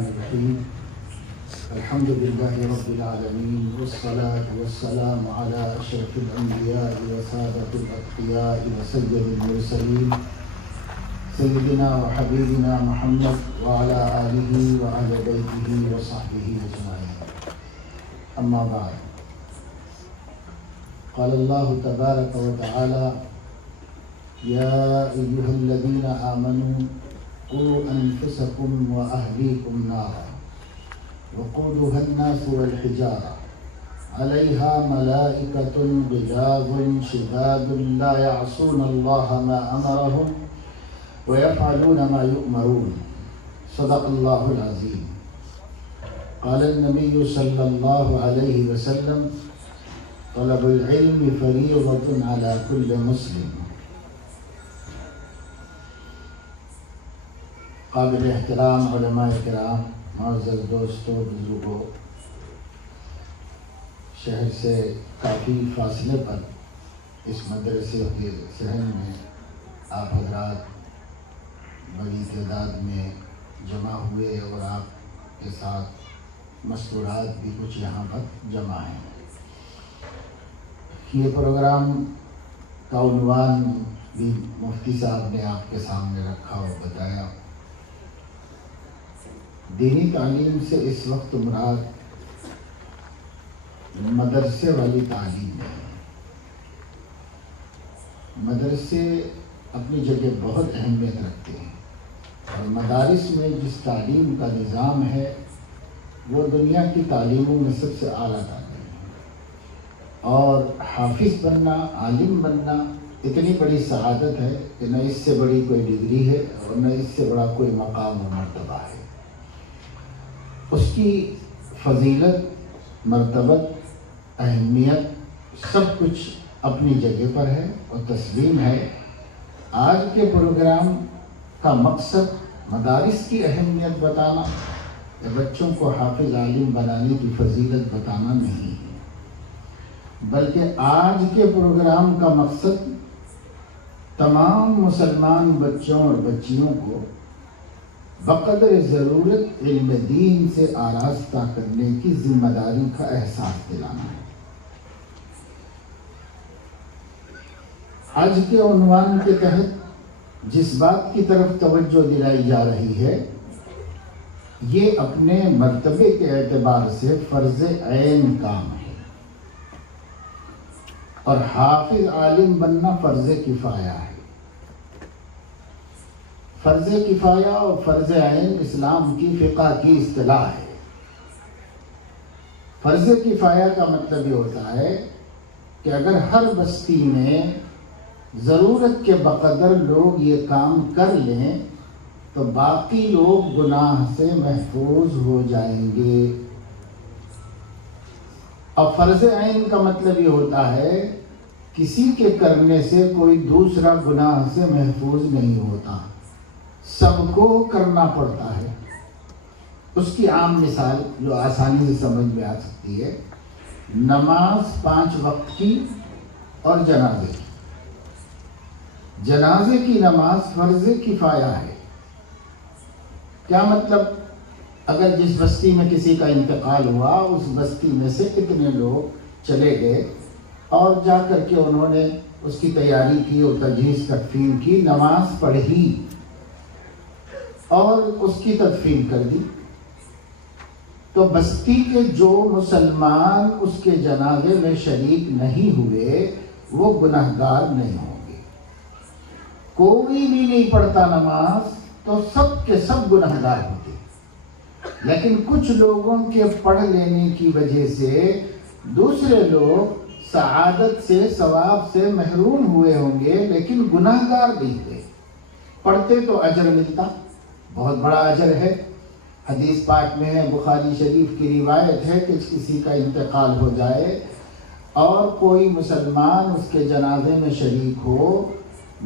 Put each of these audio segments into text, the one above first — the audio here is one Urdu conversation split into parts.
الرحمن الرحيم الحمد لله رب العالمين والصلاة والسلام على أشرف الأنبياء وسادة الأتقياء وسيد المرسلين سيدنا وحبيبنا محمد وعلى آله وأهل بيته وصحبه أجمعين. أما بعد، قال الله تبارك وتعالى: يا أيها الذين آمنوا قوا أنفسكم وأهليكم نارا وقودها الناس والحجارة عليها ملائكة غلاظ شداد لا يعصون الله ما أمرهم ويفعلون ما يؤمرون. صدق الله العظيم. قال النبي صلى الله عليه وسلم: طلب العلم فریضۃ علی کل مسلم. قابل احترام علماء کرام، معزز دوستوں، بزرگوں، شہر سے کافی فاصلے پر اس مدرسے کے صحن میں آپ حضرات بڑی تعداد میں جمع ہوئے اور آپ کے ساتھ مستورات بھی کچھ یہاں پر جمع ہیں. یہ پروگرام کا عنوان بھی مفتی صاحب نے آپ کے سامنے رکھا اور بتایا. دینی تعلیم سے اس وقت مراد مدرسے والی تعلیم ہے. مدرسے اپنی جگہ بہت اہمیت رکھتے ہیں اور مدارس میں جس تعلیم کا نظام ہے وہ دنیا کی تعلیموں میں سب سے اعلیٰ تعلیم ہے. اور حافظ بننا، عالم بننا اتنی بڑی سعادت ہے کہ نہ اس سے بڑی کوئی ڈگری ہے اور نہ اس سے بڑا کوئی مقام و مرتبہ ہے. اس کی فضیلت، مرتبت، اہمیت سب کچھ اپنی جگہ پر ہے اور تسلیم ہے. آج کے پروگرام کا مقصد مدارس کی اہمیت بتانا یا بچوں کو حافظ عالم بنانے کی فضیلت بتانا نہیں ہے، بلکہ آج کے پروگرام کا مقصد تمام مسلمان بچوں اور بچیوں کو بقدر ضرورت علم دین سے آراستہ کرنے کی ذمہ داری کا احساس دلانا ہے. آج کے عنوان کے تحت جس بات کی طرف توجہ دلائی جا رہی ہے یہ اپنے مرتبے کے اعتبار سے فرض عین کام ہے اور حافظ عالم بننا فرض کفایہ ہے. فرض کفایہ اور فرض عین اسلام کی فقہ کی اصطلاح ہے. فرض کفایہ کا مطلب یہ ہوتا ہے کہ اگر ہر بستی میں ضرورت کے بقدر لوگ یہ کام کر لیں تو باقی لوگ گناہ سے محفوظ ہو جائیں گے. اور فرض عین کا مطلب یہ ہوتا ہے کسی کے کرنے سے کوئی دوسرا گناہ سے محفوظ نہیں ہوتا، سب کو کرنا پڑتا ہے. اس کی عام مثال جو آسانی سے سمجھ میں آ سکتی ہے، نماز 5 وقت کی اور جنازے کی. جنازے کی نماز فرض کفایہ ہے. کیا مطلب؟ اگر جس بستی میں کسی کا انتقال ہوا اس بستی میں سے کتنے لوگ چلے گئے اور جا کر کے انہوں نے اس کی تیاری کی اور تجہیز تکفین کی، نماز پڑھی اور اس کی تدفین کر دی، تو بستی کے جو مسلمان اس کے جنازے میں شریک نہیں ہوئے وہ گنہگار نہیں ہوں گے. کوئی بھی نہیں پڑھتا نماز تو سب کے سب گنہگار ہوتے، لیکن کچھ لوگوں کے پڑھ لینے کی وجہ سے دوسرے لوگ سعادت سے، ثواب سے محروم ہوئے ہوں گے لیکن گنہگار نہیں ہوئے. پڑھتے تو اجر ملتا، بہت بڑا اجر ہے. حدیث پاک میں ہے، بخاری شریف کی روایت ہے کہ کسی کا انتقال ہو جائے اور کوئی مسلمان اس کے جنازے میں شریک ہو،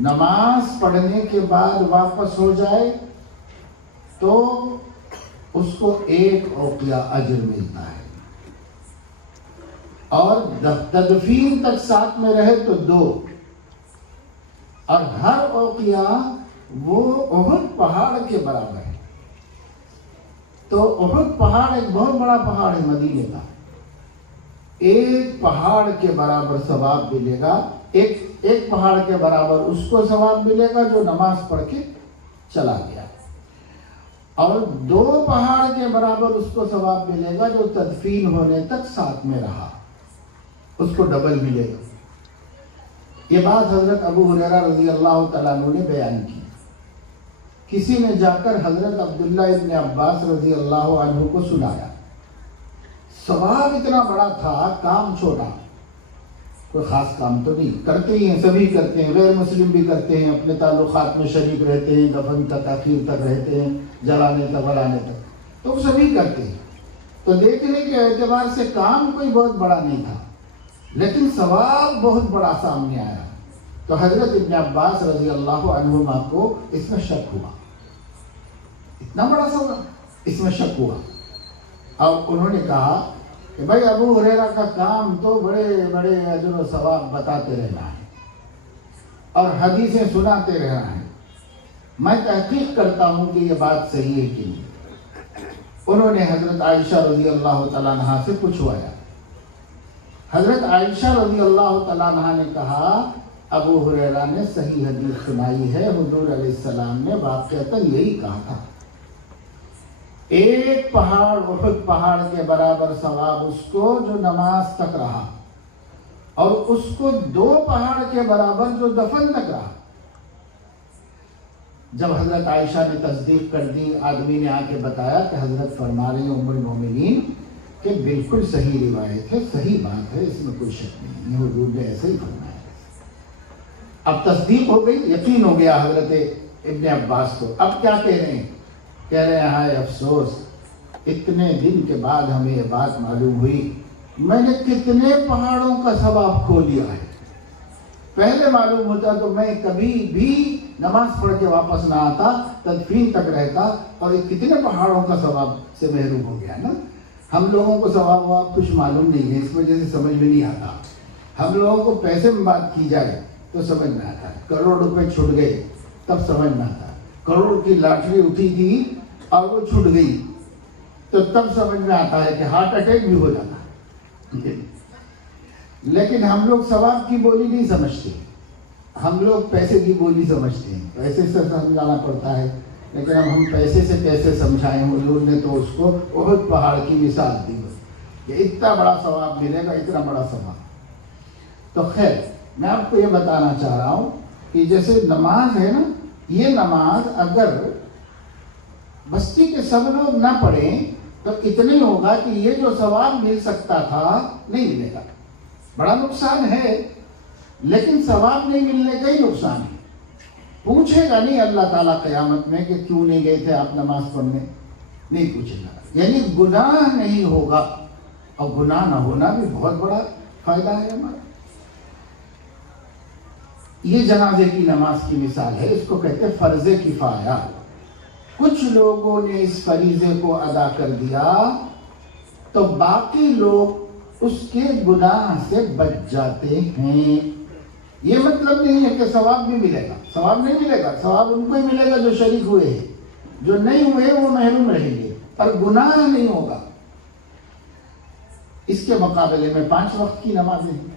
نماز پڑھنے کے بعد واپس ہو جائے تو اس کو 1 اوقیہ اجر ملتا ہے اور تدفین تک ساتھ میں رہے تو 2، اور ہر اوقیہ وہ احد پہاڑ کے برابر ہے. تو احد پہاڑ ایک بہت بڑا پہاڑ ہے مدینے کا، ایک پہاڑ کے برابر ثواب ملے گا، ایک پہاڑ کے برابر اس کو ثواب ملے گا جو نماز پڑھ کے چلا گیا، اور 2 پہاڑ کے برابر اس کو ثواب ملے گا جو تدفین ہونے تک ساتھ میں رہا، اس کو ڈبل ملے گا۔ یہ بات حضرت ابو ہریرہ رضی اللہ تعالیٰ عنہ نے بیان کی۔ کسی نے جا کر حضرت عبداللہ ابن عباس رضی اللہ عنہ کو سنایا، ثواب اتنا بڑا تھا، کام چھوٹا، کوئی خاص کام تو نہیں، کرتے ہی ہیں، سبھی کرتے ہیں، غیر مسلم بھی کرتے ہیں، اپنے تعلقات میں شریک رہتے ہیں، دفن تک آخر تک رہتے ہیں، جلانے تک ولانے تک، تو سبھی کرتے ہیں۔ تو دیکھنے کے اعتبار سے کام کوئی بہت بڑا نہیں تھا، لیکن ثواب بہت بڑا سامنے آیا۔ تو حضرت ابن عباس رضی اللہ عنہما کو اس میں شک ہوا، اتنا بڑا ثواب، اس میں شک ہوا، اور انہوں نے کہا کہ بھائی ابو ہریرہ کا کام تو بڑے بڑے اجر و ثواب بتاتے رہنا ہے اور حدیثیں سناتے رہنا ہے، میں تحقیق کرتا ہوں کہ یہ بات صحیح ہے کہ نہیں۔ انہوں نے حضرت عائشہ رضی اللہ تعالیٰ عنہا سے پوچھوایا۔ حضرت عائشہ رضی اللہ تعالیٰ عنہا نے کہا ابو ہریرہ نے صحیح حدیث سنائی ہے، حضور علیہ السلام نے واقعتاً یہی کہا تھا، ایک پہاڑ احد پہاڑ کے برابر ثواب اس کو جو نماز تک رہا، اور اس کو 2 پہاڑ کے برابر جو دفن تک رہا۔ جب حضرت عائشہ نے تصدیق کر دی، آدمی نے آ کے بتایا کہ حضرت فرما رہے ہیں ام المومنین کہ بالکل صحیح روایت ہے، صحیح بات ہے، اس میں کوئی شک نہیں ہے، حضور نے ایسے ہی فرمایا۔ اب تصدیق ہو گئی، یقین ہو گیا حضرت ابن عباس کو۔ اب کیا کہہ رہے ہیں؟ کہہ رہے ہیں ہائے افسوس، اتنے دن کے بعد ہمیں یہ بات معلوم ہوئی، میں نے کتنے پہاڑوں کا ثواب کھو لیا ہے۔ پہلے معلوم ہوتا تو میں کبھی بھی نماز پڑھ کے واپس نہ آتا، تدفین تک رہتا، اور یہ کتنے پہاڑوں کا ثواب سے محروم ہو گیا نا۔ ہم لوگوں کو ثواب واب کچھ معلوم نہیں ہے، اس وجہ سے سمجھ میں نہیں آتا۔ ہم لوگوں کو پیسے میں بات کی جائے تو سمجھ میں آتا ہے، کروڑ روپے چھوٹ گئے تب سمجھ میں آتا ہے، کروڑ کی لاٹری اٹھی تھی اور وہ چھوٹ گئی تو تب سمجھ میں آتا ہے کہ ہارٹ اٹیک بھی ہو جاتا ہے۔ لیکن ہم لوگ ثواب کی بولی نہیں سمجھتے، ہم لوگ پیسے کی بولی سمجھتے ہیں، پیسے سے سمجھانا پڑتا ہے، لیکن اب ہم پیسے سے کیسے سمجھائیں؟ حضور نے تو اس کو احد پہاڑ کی مثال دی کہ اتنا بڑا ثواب ملے گا، اتنا بڑا ثواب۔ تو خیر، میں آپ کو یہ بتانا چاہ رہا ہوں کہ جیسے نماز ہے نا، یہ نماز اگر بستی کے سب لوگ نہ پڑھیں تو اتنا ہی ہوگا کہ یہ جو ثواب مل سکتا تھا نہیں ملے گا۔ بڑا نقصان ہے، لیکن ثواب نہیں ملنے کا ہی نقصان ہے۔ پوچھے گا نہیں اللہ تعالیٰ قیامت میں کہ کیوں نہیں گئے تھے آپ نماز پڑھنے، نہیں پوچھے گا، یعنی گناہ نہیں ہوگا، اور گناہ نہ ہونا بھی بہت بڑا فائدہ ہے ہمارا۔ یہ جنازے کی نماز کی مثال ہے، اس کو کہتے ہیں فرض کفایہ۔ کچھ لوگوں نے اس فریضے کو ادا کر دیا تو باقی لوگ اس کے گناہ سے بچ جاتے ہیں۔ یہ مطلب نہیں ہے کہ ثواب بھی ملے گا، ثواب نہیں ملے گا، ثواب ان کو ہی ملے گا جو شریک ہوئے ہیں، جو نہیں ہوئے وہ محروم رہیں گے، پر گناہ نہیں ہوگا۔ اس کے مقابلے میں 5 وقت کی نمازیں ہیں۔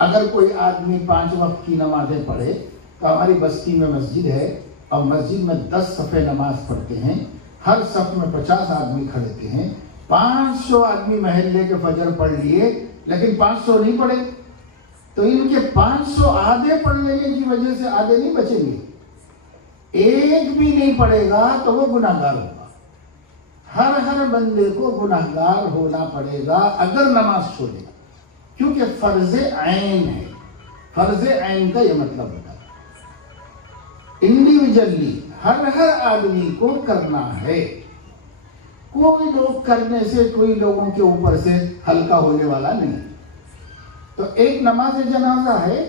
اگر کوئی آدمی 5 وقت کی نمازیں پڑھے تو ہماری بستی میں مسجد ہے، اور مسجد میں 10 صفیں نماز پڑھتے ہیں، ہر صف میں 50 آدمی کھڑے ہیں، 500 آدمی محلے کے فجر پڑھ لیے، لیکن 500 نہیں پڑھے تو ان کے 500 آدھے پڑھ لینے کی وجہ سے آدھے نہیں بچیں گے۔ ایک بھی نہیں پڑھے گا تو وہ گناہگار ہوگا۔ ہر بندے کو گناہگار ہونا پڑے گا اگر نماز چھوڑے گا، کیونکہ فرض عین ہے۔ فرض عین کا یہ مطلب ہوتا ہے انڈیویجلی ہر آدمی کو کرنا ہے، کوئی لوگ کرنے سے کوئی لوگوں کے اوپر سے ہلکا ہونے والا نہیں۔ تو ایک نماز جنازہ ہے،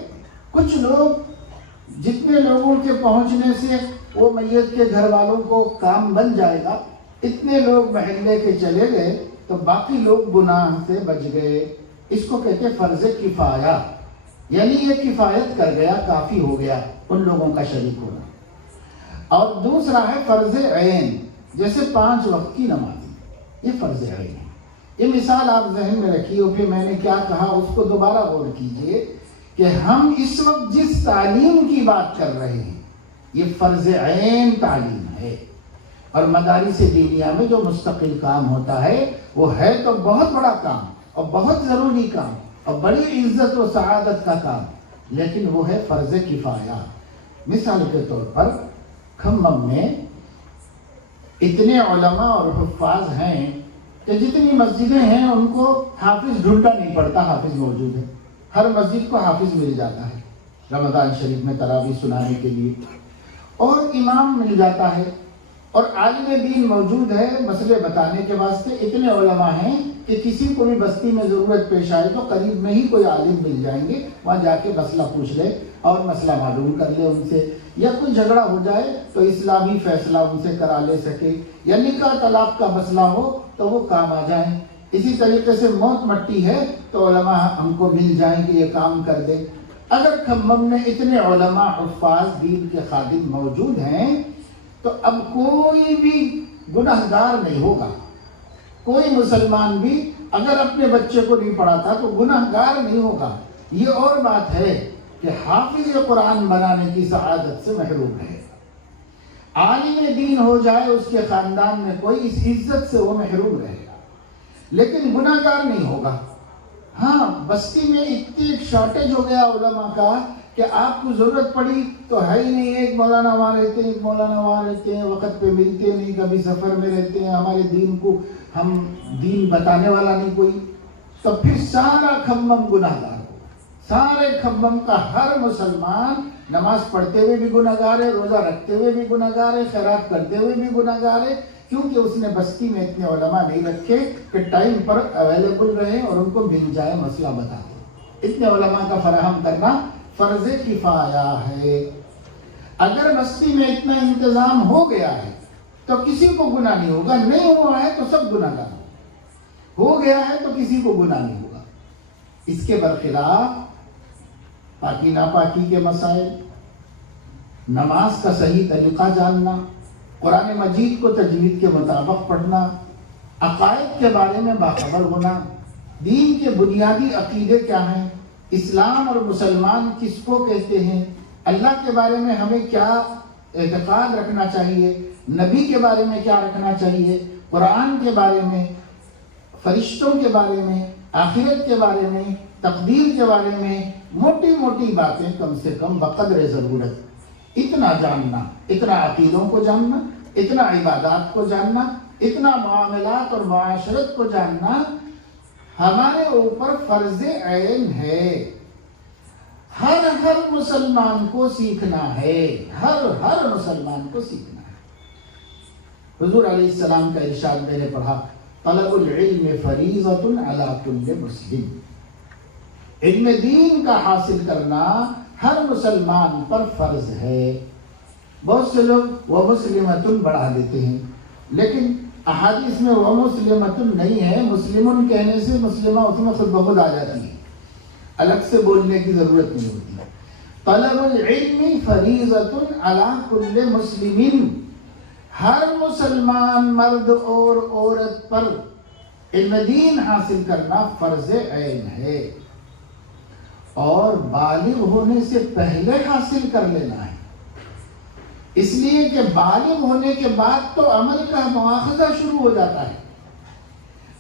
کچھ لوگ جتنے لوگوں کے پہنچنے سے وہ میت کے گھر والوں کو کام بن جائے گا، اتنے لوگ محلے کے چلے گئے تو باقی لوگ گناہ سے بچ گئے۔ اس کو کہتے ہیں فرض کفایہ، یعنی یہ کفایت کر گیا، کافی ہو گیا ان لوگوں کا شریک ہونا۔ اور دوسرا ہے فرض عین، جیسے 5 وقت کی نماز، یہ فرض عین ہے۔ یہ مثال آپ ذہن میں رکھیے، اور پھر میں نے کیا کہا اس کو دوبارہ غور کیجئے کہ ہم اس وقت جس تعلیم کی بات کر رہے ہیں یہ فرض عین تعلیم ہے، اور مدارس دینیہ میں جو مستقل کام ہوتا ہے وہ ہے تو بہت بڑا کام اور بہت ضروری کام اور بڑی عزت و سعادت کا کام، لیکن وہ ہے فرض کفایہ۔ مثال کے طور پر کھمم میں اتنے علماء اور حفاظ ہیں کہ جتنی مسجدیں ہیں ان کو حافظ ڈھونڈنا نہیں پڑتا، حافظ موجود ہے، ہر مسجد کو حافظ مل جاتا ہے رمضان شریف میں تراویح سنانے کے لیے، اور امام مل جاتا ہے، اور عالم دین موجود ہے مسئلے بتانے کے واسطے۔ اتنے علماء ہیں کہ کسی کو بھی بستی میں ضرورت پیش آئے تو قریب میں ہی کوئی عالم مل جائیں گے، وہاں جا کے مسئلہ پوچھ لے اور مسئلہ معلوم کر لے ان سے، یا کوئی جھگڑا ہو جائے تو اسلامی فیصلہ ان سے کرا لے سکے، یا نکاح طلاق کا مسئلہ ہو تو وہ کام آ جائیں۔ اسی طریقے سے موت مٹی ہے تو علماء ہم کو مل جائیں کہ یہ کام کر دیں۔ اگر کھمم میں اتنے علماء حفاظ دین کے خادم موجود ہیں تو اب کوئی بھی گناہگار نہیں ہوگا، کوئی مسلمان بھی اگر اپنے بچے کو نہیں پڑھاتا تو گناہگار نہیں ہوگا۔ یہ اور بات ہے کہ حافظ قرآن بنانے کی سعادت سے محروم ہے، عالم دین ہو جائے اس کے خاندان میں کوئی، اس عزت سے وہ محروم رہے گا، لیکن گناہگار نہیں ہوگا۔ ہاں، بستی میں اتنی شارٹیج ہو گیا علماء کا کہ آپ کو ضرورت پڑی تو ہے ہی نہیں، ایک مولانا وہاں رہتے ہیں، ایک مولانا وہاں رہتے ہیں، وقت پہ ملتے نہیں، کبھی سفر میں رہتے ہیں، ہمارے دین کو ہم دین بتانے والا نہیں کوئی، تو پھر سارا کھمم گناہگار ہو۔ سارے کھمم کا ہر مسلمان نماز پڑھتے ہوئے بھی گناہگار ہے، روزہ رکھتے ہوئے بھی گناہگار ہے، خیرات کرتے ہوئے بھی گناہگار ہے، کیونکہ اس نے بستی میں اتنے علماء نہیں رکھے کہ ٹائم پر اویلیبل رہے اور ان کو مل جائے مسئلہ بتا دیں۔ اتنے علماء کا فراہم کرنا فرض کفایہ ہے۔ اگر بستی میں اتنا انتظام ہو گیا ہے تو کسی کو گناہ نہیں ہوگا، نہیں ہوا ہے تو سب گناہگار ہو گیا ہے تو کسی کو گناہ نہیں ہوگا۔ اس کے برخلاف پاکی ناپاکی کے مسائل، نماز کا صحیح طریقہ جاننا، قرآن مجید کو تجوید کے مطابق پڑھنا، عقائد کے بارے میں باخبر ہونا، دین کے بنیادی عقیدے کیا ہیں، اسلام اور مسلمان کس کو کہتے ہیں، اللہ کے بارے میں ہمیں کیا اعتقاد رکھنا چاہیے، نبی کے بارے میں کیا رکھنا چاہیے، قرآن کے بارے میں، فرشتوں کے بارے میں، آخرت کے بارے میں، تقدیر کے بارے میں، موٹی موٹی باتیں کم سے کم بقدر ضرورت اتنا جاننا، اتنا عقیدوں کو جاننا، اتنا عبادات کو جاننا، اتنا معاملات اور معاشرت کو جاننا ہمارے اوپر فرض عین ہے۔ ہر مسلمان کو سیکھنا ہے، ہر مسلمان کو سیکھنا ہے۔ حضور علیہ السلام کا ارشاد میں نے پڑھا، طلب العلم فریضۃ علی کل مسلم، علم دین کا حاصل کرنا ہر مسلمان پر فرض ہے۔ بہت سے لوگ وہ مسلمتن بڑھا دیتے ہیں، لیکن احادیث میں وہ مسلمتن نہیں ہے، مسلمن کہنے سے مسلمہ اس میں خود بخود آ جاتی ہے، الگ سے بولنے کی ضرورت نہیں ہوتی ہے۔ طلب العلم فریضۃ علی کل مسلم، ہر مسلمان مرد اور عورت پر علم دین حاصل کرنا فرض عین ہے، اور بالغ ہونے سے پہلے حاصل کر لینا ہے، اس لیے کہ بالغ ہونے کے بعد تو عمل کا مواخذہ شروع ہو جاتا ہے۔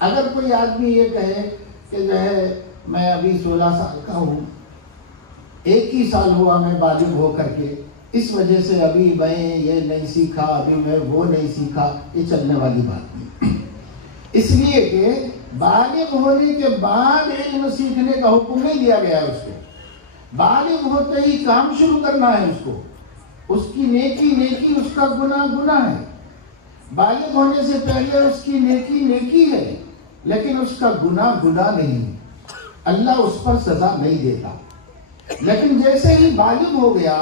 اگر کوئی آدمی یہ کہے کہ جو ہے میں ابھی 16 سال کا ہوں، ایک ہی سال ہوا میں بالغ ہو کر کے، اس وجہ سے ابھی میں یہ نہیں سیکھا، ابھی میں وہ نہیں سیکھا، یہ چلنے والی بات نہیں، اس لیے کہ بالغ ہونے کے بعد علم سیکھنے کا حکم نہیں دیا گیا اس کو، بالغ ہوتے ہی کام شروع کرنا ہے اس کو، اس کی نیکی نیکی، اس کا گناہ گناہ ہے۔ بالغ ہونے سے پہلے اس کی نیکی نیکی ہے، لیکن اس کا گناہ گناہ نہیں، اللہ اس پر سزا نہیں دیتا۔ لیکن جیسے ہی بالغ ہو گیا،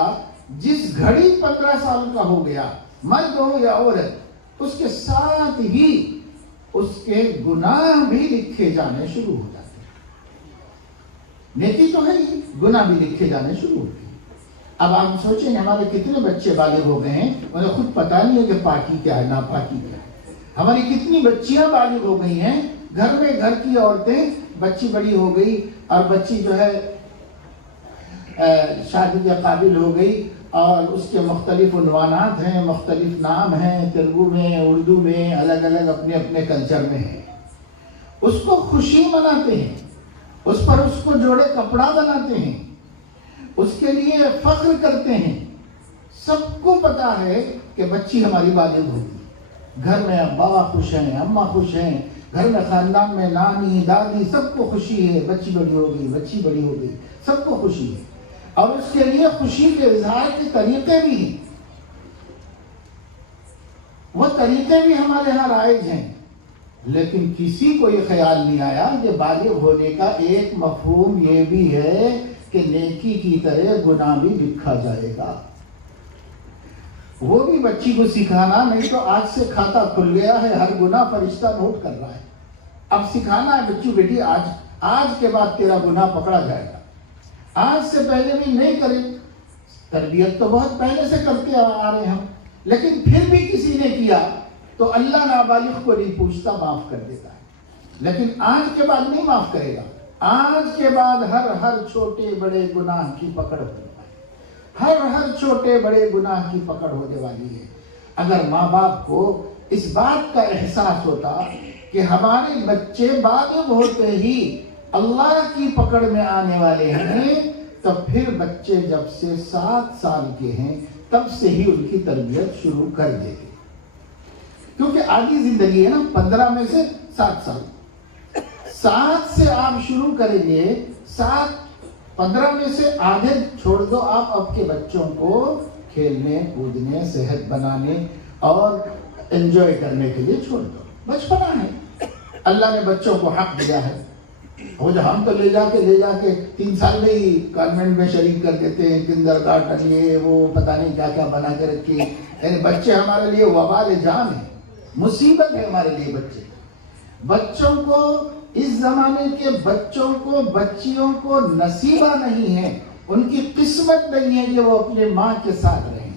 جس گھڑی 15 سال کا ہو گیا، مرد ہو یا عورت، اس کے ساتھ ہی اس کے گناہ بھی لکھے جانے شروع ہو جاتے ہیں۔ نیکی تو ہے ہی، گناہ بھی لکھے جانے شروع ہوتے ہیں۔ اب آپ سوچیں ہمارے کتنے بچے بالغ ہو گئے ہیں، انہیں خود پتہ نہیں ہے کہ پاکی کیا ہے، ناپاکی کیا ہے۔ ہماری کتنی بچیاں بالغ ہو گئی ہیں، گھر میں گھر کی عورتیں، بچی بڑی ہو گئی اور بچی جو ہے شادی کے قابل ہو گئی، اور اس کے مختلف عنوانات ہیں، مختلف نام ہیں، تیلگو میں، اردو میں، الگ الگ اپنے اپنے کلچر میں ہیں. اس کو خوشی مناتے ہیں، اس پر اس کو جوڑے کپڑا بناتے ہیں، اس کے لیے فخر کرتے ہیں. سب کو پتا ہے کہ بچی ہماری بالغ ہوگی، گھر میں بابا خوش ہیں، اماں خوش ہیں، گھر میں خاندان میں نانی دادی سب کو خوشی ہے، بچی بڑی ہو گئی، بچی بڑی ہو گئی، سب کو خوشی ہے. اور اس کے لیے خوشی کے اظہار کے طریقے بھی ہیں، وہ طریقے بھی ہمارے ہاں رائج ہیں. لیکن کسی کو یہ خیال نہیں آیا کہ بالغ ہونے کا ایک مفہوم یہ بھی ہے کہ نیکی کی طرح گناہ بھی لکھا جائے گا. وہ بھی بچی کو سکھانا، نہیں تو آج سے کھاتا کھل گیا ہے، ہر گناہ فرشتہ نوٹ کر رہا ہے. اب سکھانا ہے بچی بیٹی، آج کے بعد تیرا گناہ پکڑا جائے گا، آج سے پہلے بھی نہیں کرے. تربیت تو بہت پہلے سے کرتے آ رہے ہیں ہم، لیکن پھر بھی کسی نے کیا تو اللہ نابالغ کو نہیں پوچھتا، معاف کر دیتا ہے. لیکن آج کے بعد نہیں معاف کرے گا. آج کے بعد ہر چھوٹے بڑے گناہ کی پکڑ ہونے والی، ہر چھوٹے بڑے گناہ کی پکڑ ہونے والی ہے. اگر ماں باپ کو اس بات کا احساس ہوتا کہ ہمارے بچے بالغ ہوتے ہی اللہ کی پکڑ میں آنے والے ہیں، تو پھر بچے جب سے 7 سال کے ہیں تب سے ہی ان کی تربیت شروع کر دے گی. کیونکہ آدھی زندگی ہے نا، 15 میں سے 7 سال، 7 سے آپ شروع کریں گے، 15 میں سے آدھے چھوڑ دو آپ اب کے بچوں کو کھیلنے کودنے، صحت بنانے اور انجوائے کرنے کے لیے چھوڑ دو. بچپنا ہے، اللہ نے بچوں کو حق دیا ہے. وہ جو ہم تو لے جا کے 3 سال میں ہی کانوینٹ میں شریک کر دیتے ہیں، کنڈر گارٹن یہ وہ پتہ نہیں کیا کیا بنا کے رکھی. یعنی بچے ہمارے لیے وبال جان ہے، مصیبت ہے ہمارے لیے بچے. بچوں کو، اس زمانے کے بچوں کو، بچیوں کو نصیبہ نہیں ہے، ان کی قسمت نہیں ہے کہ وہ اپنے ماں کے ساتھ رہیں.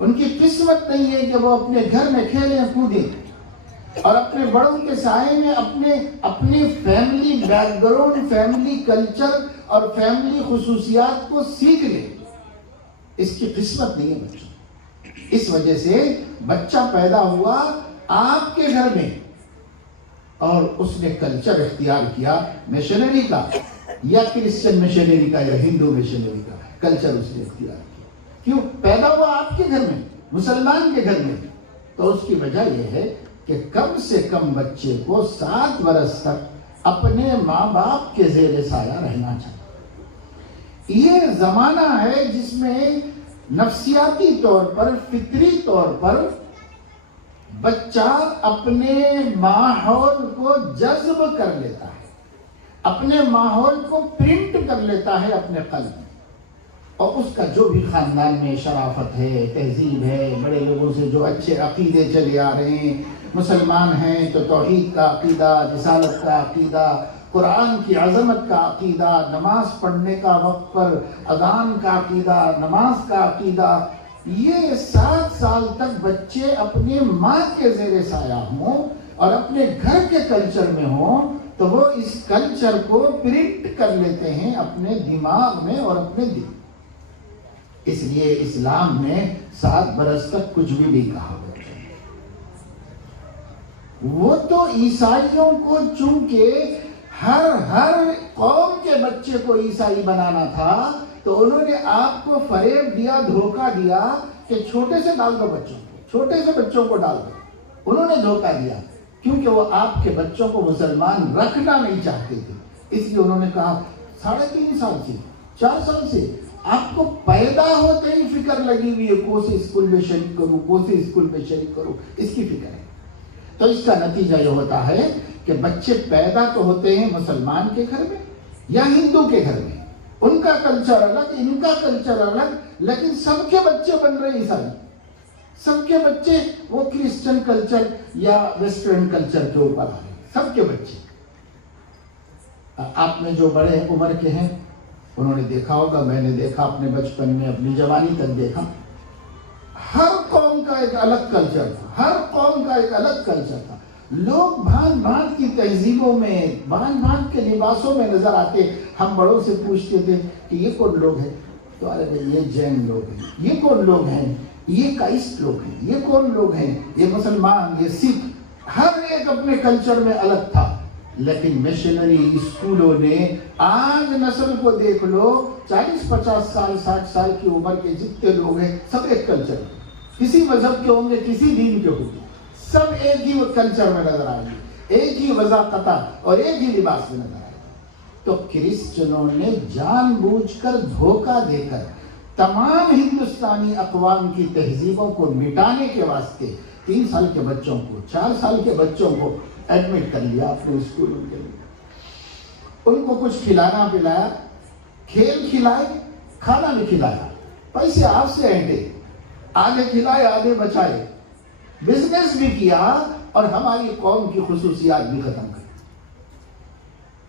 ان کی قسمت نہیں ہے کہ وہ اپنے گھر میں کھیلیں کودیں اور اپنے بڑوں کے سائے میں اپنی family back ground, family culture اور فیملی خصوصیات کو سیکھ لیں. اس کی قسمت نہیں ہے بچوں. اس وجہ سے بچہ پیدا ہوا آپ کے گھر میں اور اس نے کلچر اختیار کیا مشنری کا، یا کرسچن مشنری کا، یا ہندو مشنری کا کلچر اس نے اختیار کیا. کیوں؟ پیدا ہوا آپ کے گھر میں، مسلمان کے گھر میں. تو اس کی وجہ یہ ہے کہ کم سے کم بچے کو 7 برس تک اپنے ماں باپ کے زیر سایہ رہنا چاہیے. یہ زمانہ ہے جس میں نفسیاتی طور پر، فطری طور پر بچہ اپنے ماحول کو جذب کر لیتا ہے، اپنے ماحول کو پرنٹ کر لیتا ہے اپنے قلب میں. اور اس کا جو بھی خاندان میں شرافت ہے، تہذیب ہے، بڑے لوگوں سے جو اچھے عقیدے چلے آ رہے ہیں، مسلمان ہیں تو توحید کا عقیدہ، رسالت کا عقیدہ، قرآن کی عظمت کا عقیدہ، نماز پڑھنے کا وقت پر اذان کا عقیدہ، نماز کا عقیدہ، یہ 7 سال تک بچے اپنے ماں کے زیر سایہ ہوں اور اپنے گھر کے کلچر میں ہوں، تو وہ اس کلچر کو پرنٹ کر لیتے ہیں اپنے دماغ میں اور اپنے دل. اس لیے اسلام نے 7 برس تک کچھ بھی نہیں کہا. وہ تو عیسائیوں کو چونکہ ہر قوم کے بچے کو عیسائی بنانا تھا، تو انہوں نے آپ کو فریب دیا، دھوکہ دیا کہ چھوٹے سے ڈال دو بچوں کو، چھوٹے سے بچوں کو ڈال دو. انہوں نے دھوکہ دیا کیونکہ وہ آپ کے بچوں کو مسلمان رکھنا نہیں چاہتے تھے. اس لیے انہوں نے کہا 3.5 سال سے، 4 سال سے آپ کو پیدا ہوتے ہی فکر لگی ہوئی ہے، کون سے اسکول میں شریک کروں، کون سے اسکول میں شریک کروں، اس کی فکر ہے. تو اس کا نتیجہ یہ ہوتا ہے کہ بچے پیدا تو ہوتے ہیں مسلمان کے گھر میں یا ہندو کے گھر میں، ان کا کلچر الگ، ان کا کلچر الگ، لیکن سب کے بچے بن رہے عیسائی. سب کے بچے وہ کرسچن کلچر یا ویسٹرن کلچر کے اوپر آ رہے ہیں، سب کے بچے. آپ میں جو بڑے عمر کے ہیں انہوں نے دیکھا ہوگا، میں نے دیکھا اپنے بچپن میں، اپنی جوانی تک دیکھا، ہر قوم کا ایک الگ کلچر تھا، ہر قوم کا ایک الگ کلچر تھا. لوگ بھانت بھانت کی تہذیبوں میں، بھانت بھانت کے لباسوں میں نظر آتے. ہم بڑوں سے پوچھتے تھے کہ یہ کون لوگ ہیں؟ تو ارے بھائی یہ جین لوگ ہیں. یہ کون لوگ ہیں؟ یہ کائسٹ لوگ ہیں. یہ کون لوگ ہیں؟ یہ مسلمان، یہ سکھ. ہر ایک اپنے کلچر میں الگ تھا. لیکن مشنری اسکولوں نے آج نسل کو دیکھ لو، 40-50 سال 60 سال کی عمر کے جتنے لوگ ہیں سب ایک کلچر میں، کسی مذہب کے ہوں گے، کسی دین کے ہوں گے، سب ایک ہی کلچر میں نظر آئیں گے، ایک ہی وضاقت اور ایک ہی لباس میں نظر آئے گا. تو کرسچنوں نے جان بوجھ کر دھوکہ دے کر تمام ہندوستانی اقوام کی تہذیبوں کو مٹانے کے واسطے 3 سال کے بچوں کو، 4 سال کے بچوں کو ایڈمٹ کر لیا اپنے اسکولوں کے لیے. ان کو کچھ کھلانا پلایا، کھیل کھلائے، کھانا بھی کھلایا، پیسے آپ سے اینٹے، آدھے کھلائے آدھے بچائے، بزنس بھی کیا اور ہماری قوم کی خصوصیات بھی ختم کر.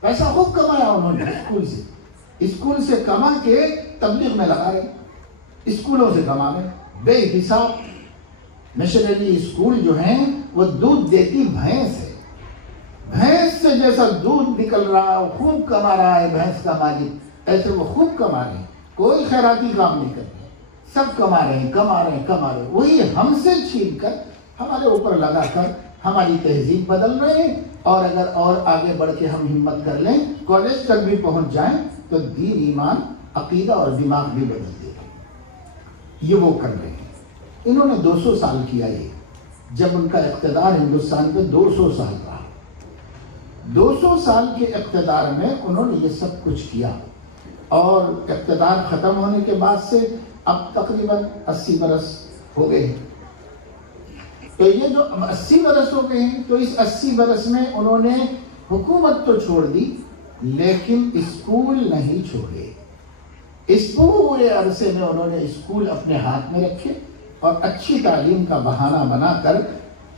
پیسہ خوب کمایا انہوں نے اسکول سے کما کے تبلیغ میں لگا رہے، اسکولوں سے کما رہے بے حساب. مشنری اسکول جو ہیں وہ دودھ دیتی بھینس ہے، بھینس سے جیسا دودھ نکل رہا ہے، خوب کما رہا ہے بھینس کا مالک، ایسے وہ خوب کما رہے ہیں. کوئی خیراتی کام نہیں کر رہے، سب کما رہے ہیں. وہی ہم سے چھین کر ہمارے اوپر لگا کر ہماری تہذیب بدل رہے ہیں. اور اگر اور آگے بڑھ کے ہم ہمت کر لیں، کالج تک بھی پہنچ جائیں تو دین، ایمان، عقیدہ اور دماغ بھی بدل دے گا. یہ وہ کر رہے ہیں. انہوں نے 200 سال کیا. یہ جب ان کا اقتدار ہندوستان پہ 200 سال رہا، 200 سال کے اقتدار میں انہوں نے یہ سب کچھ کیا. اور اقتدار ختم ہونے کے بعد سے اب تقریباً 80 برس ہو گئے ہیں. تو یہ جو 80 برس ہو گئے ہیں، تو اس 80 برس میں انہوں نے حکومت تو چھوڑ دی لیکن اسکول نہیں چھوڑے. اس پورے عرصے میں انہوں نے اسکول اپنے ہاتھ میں رکھے اور اچھی تعلیم کا بہانہ بنا کر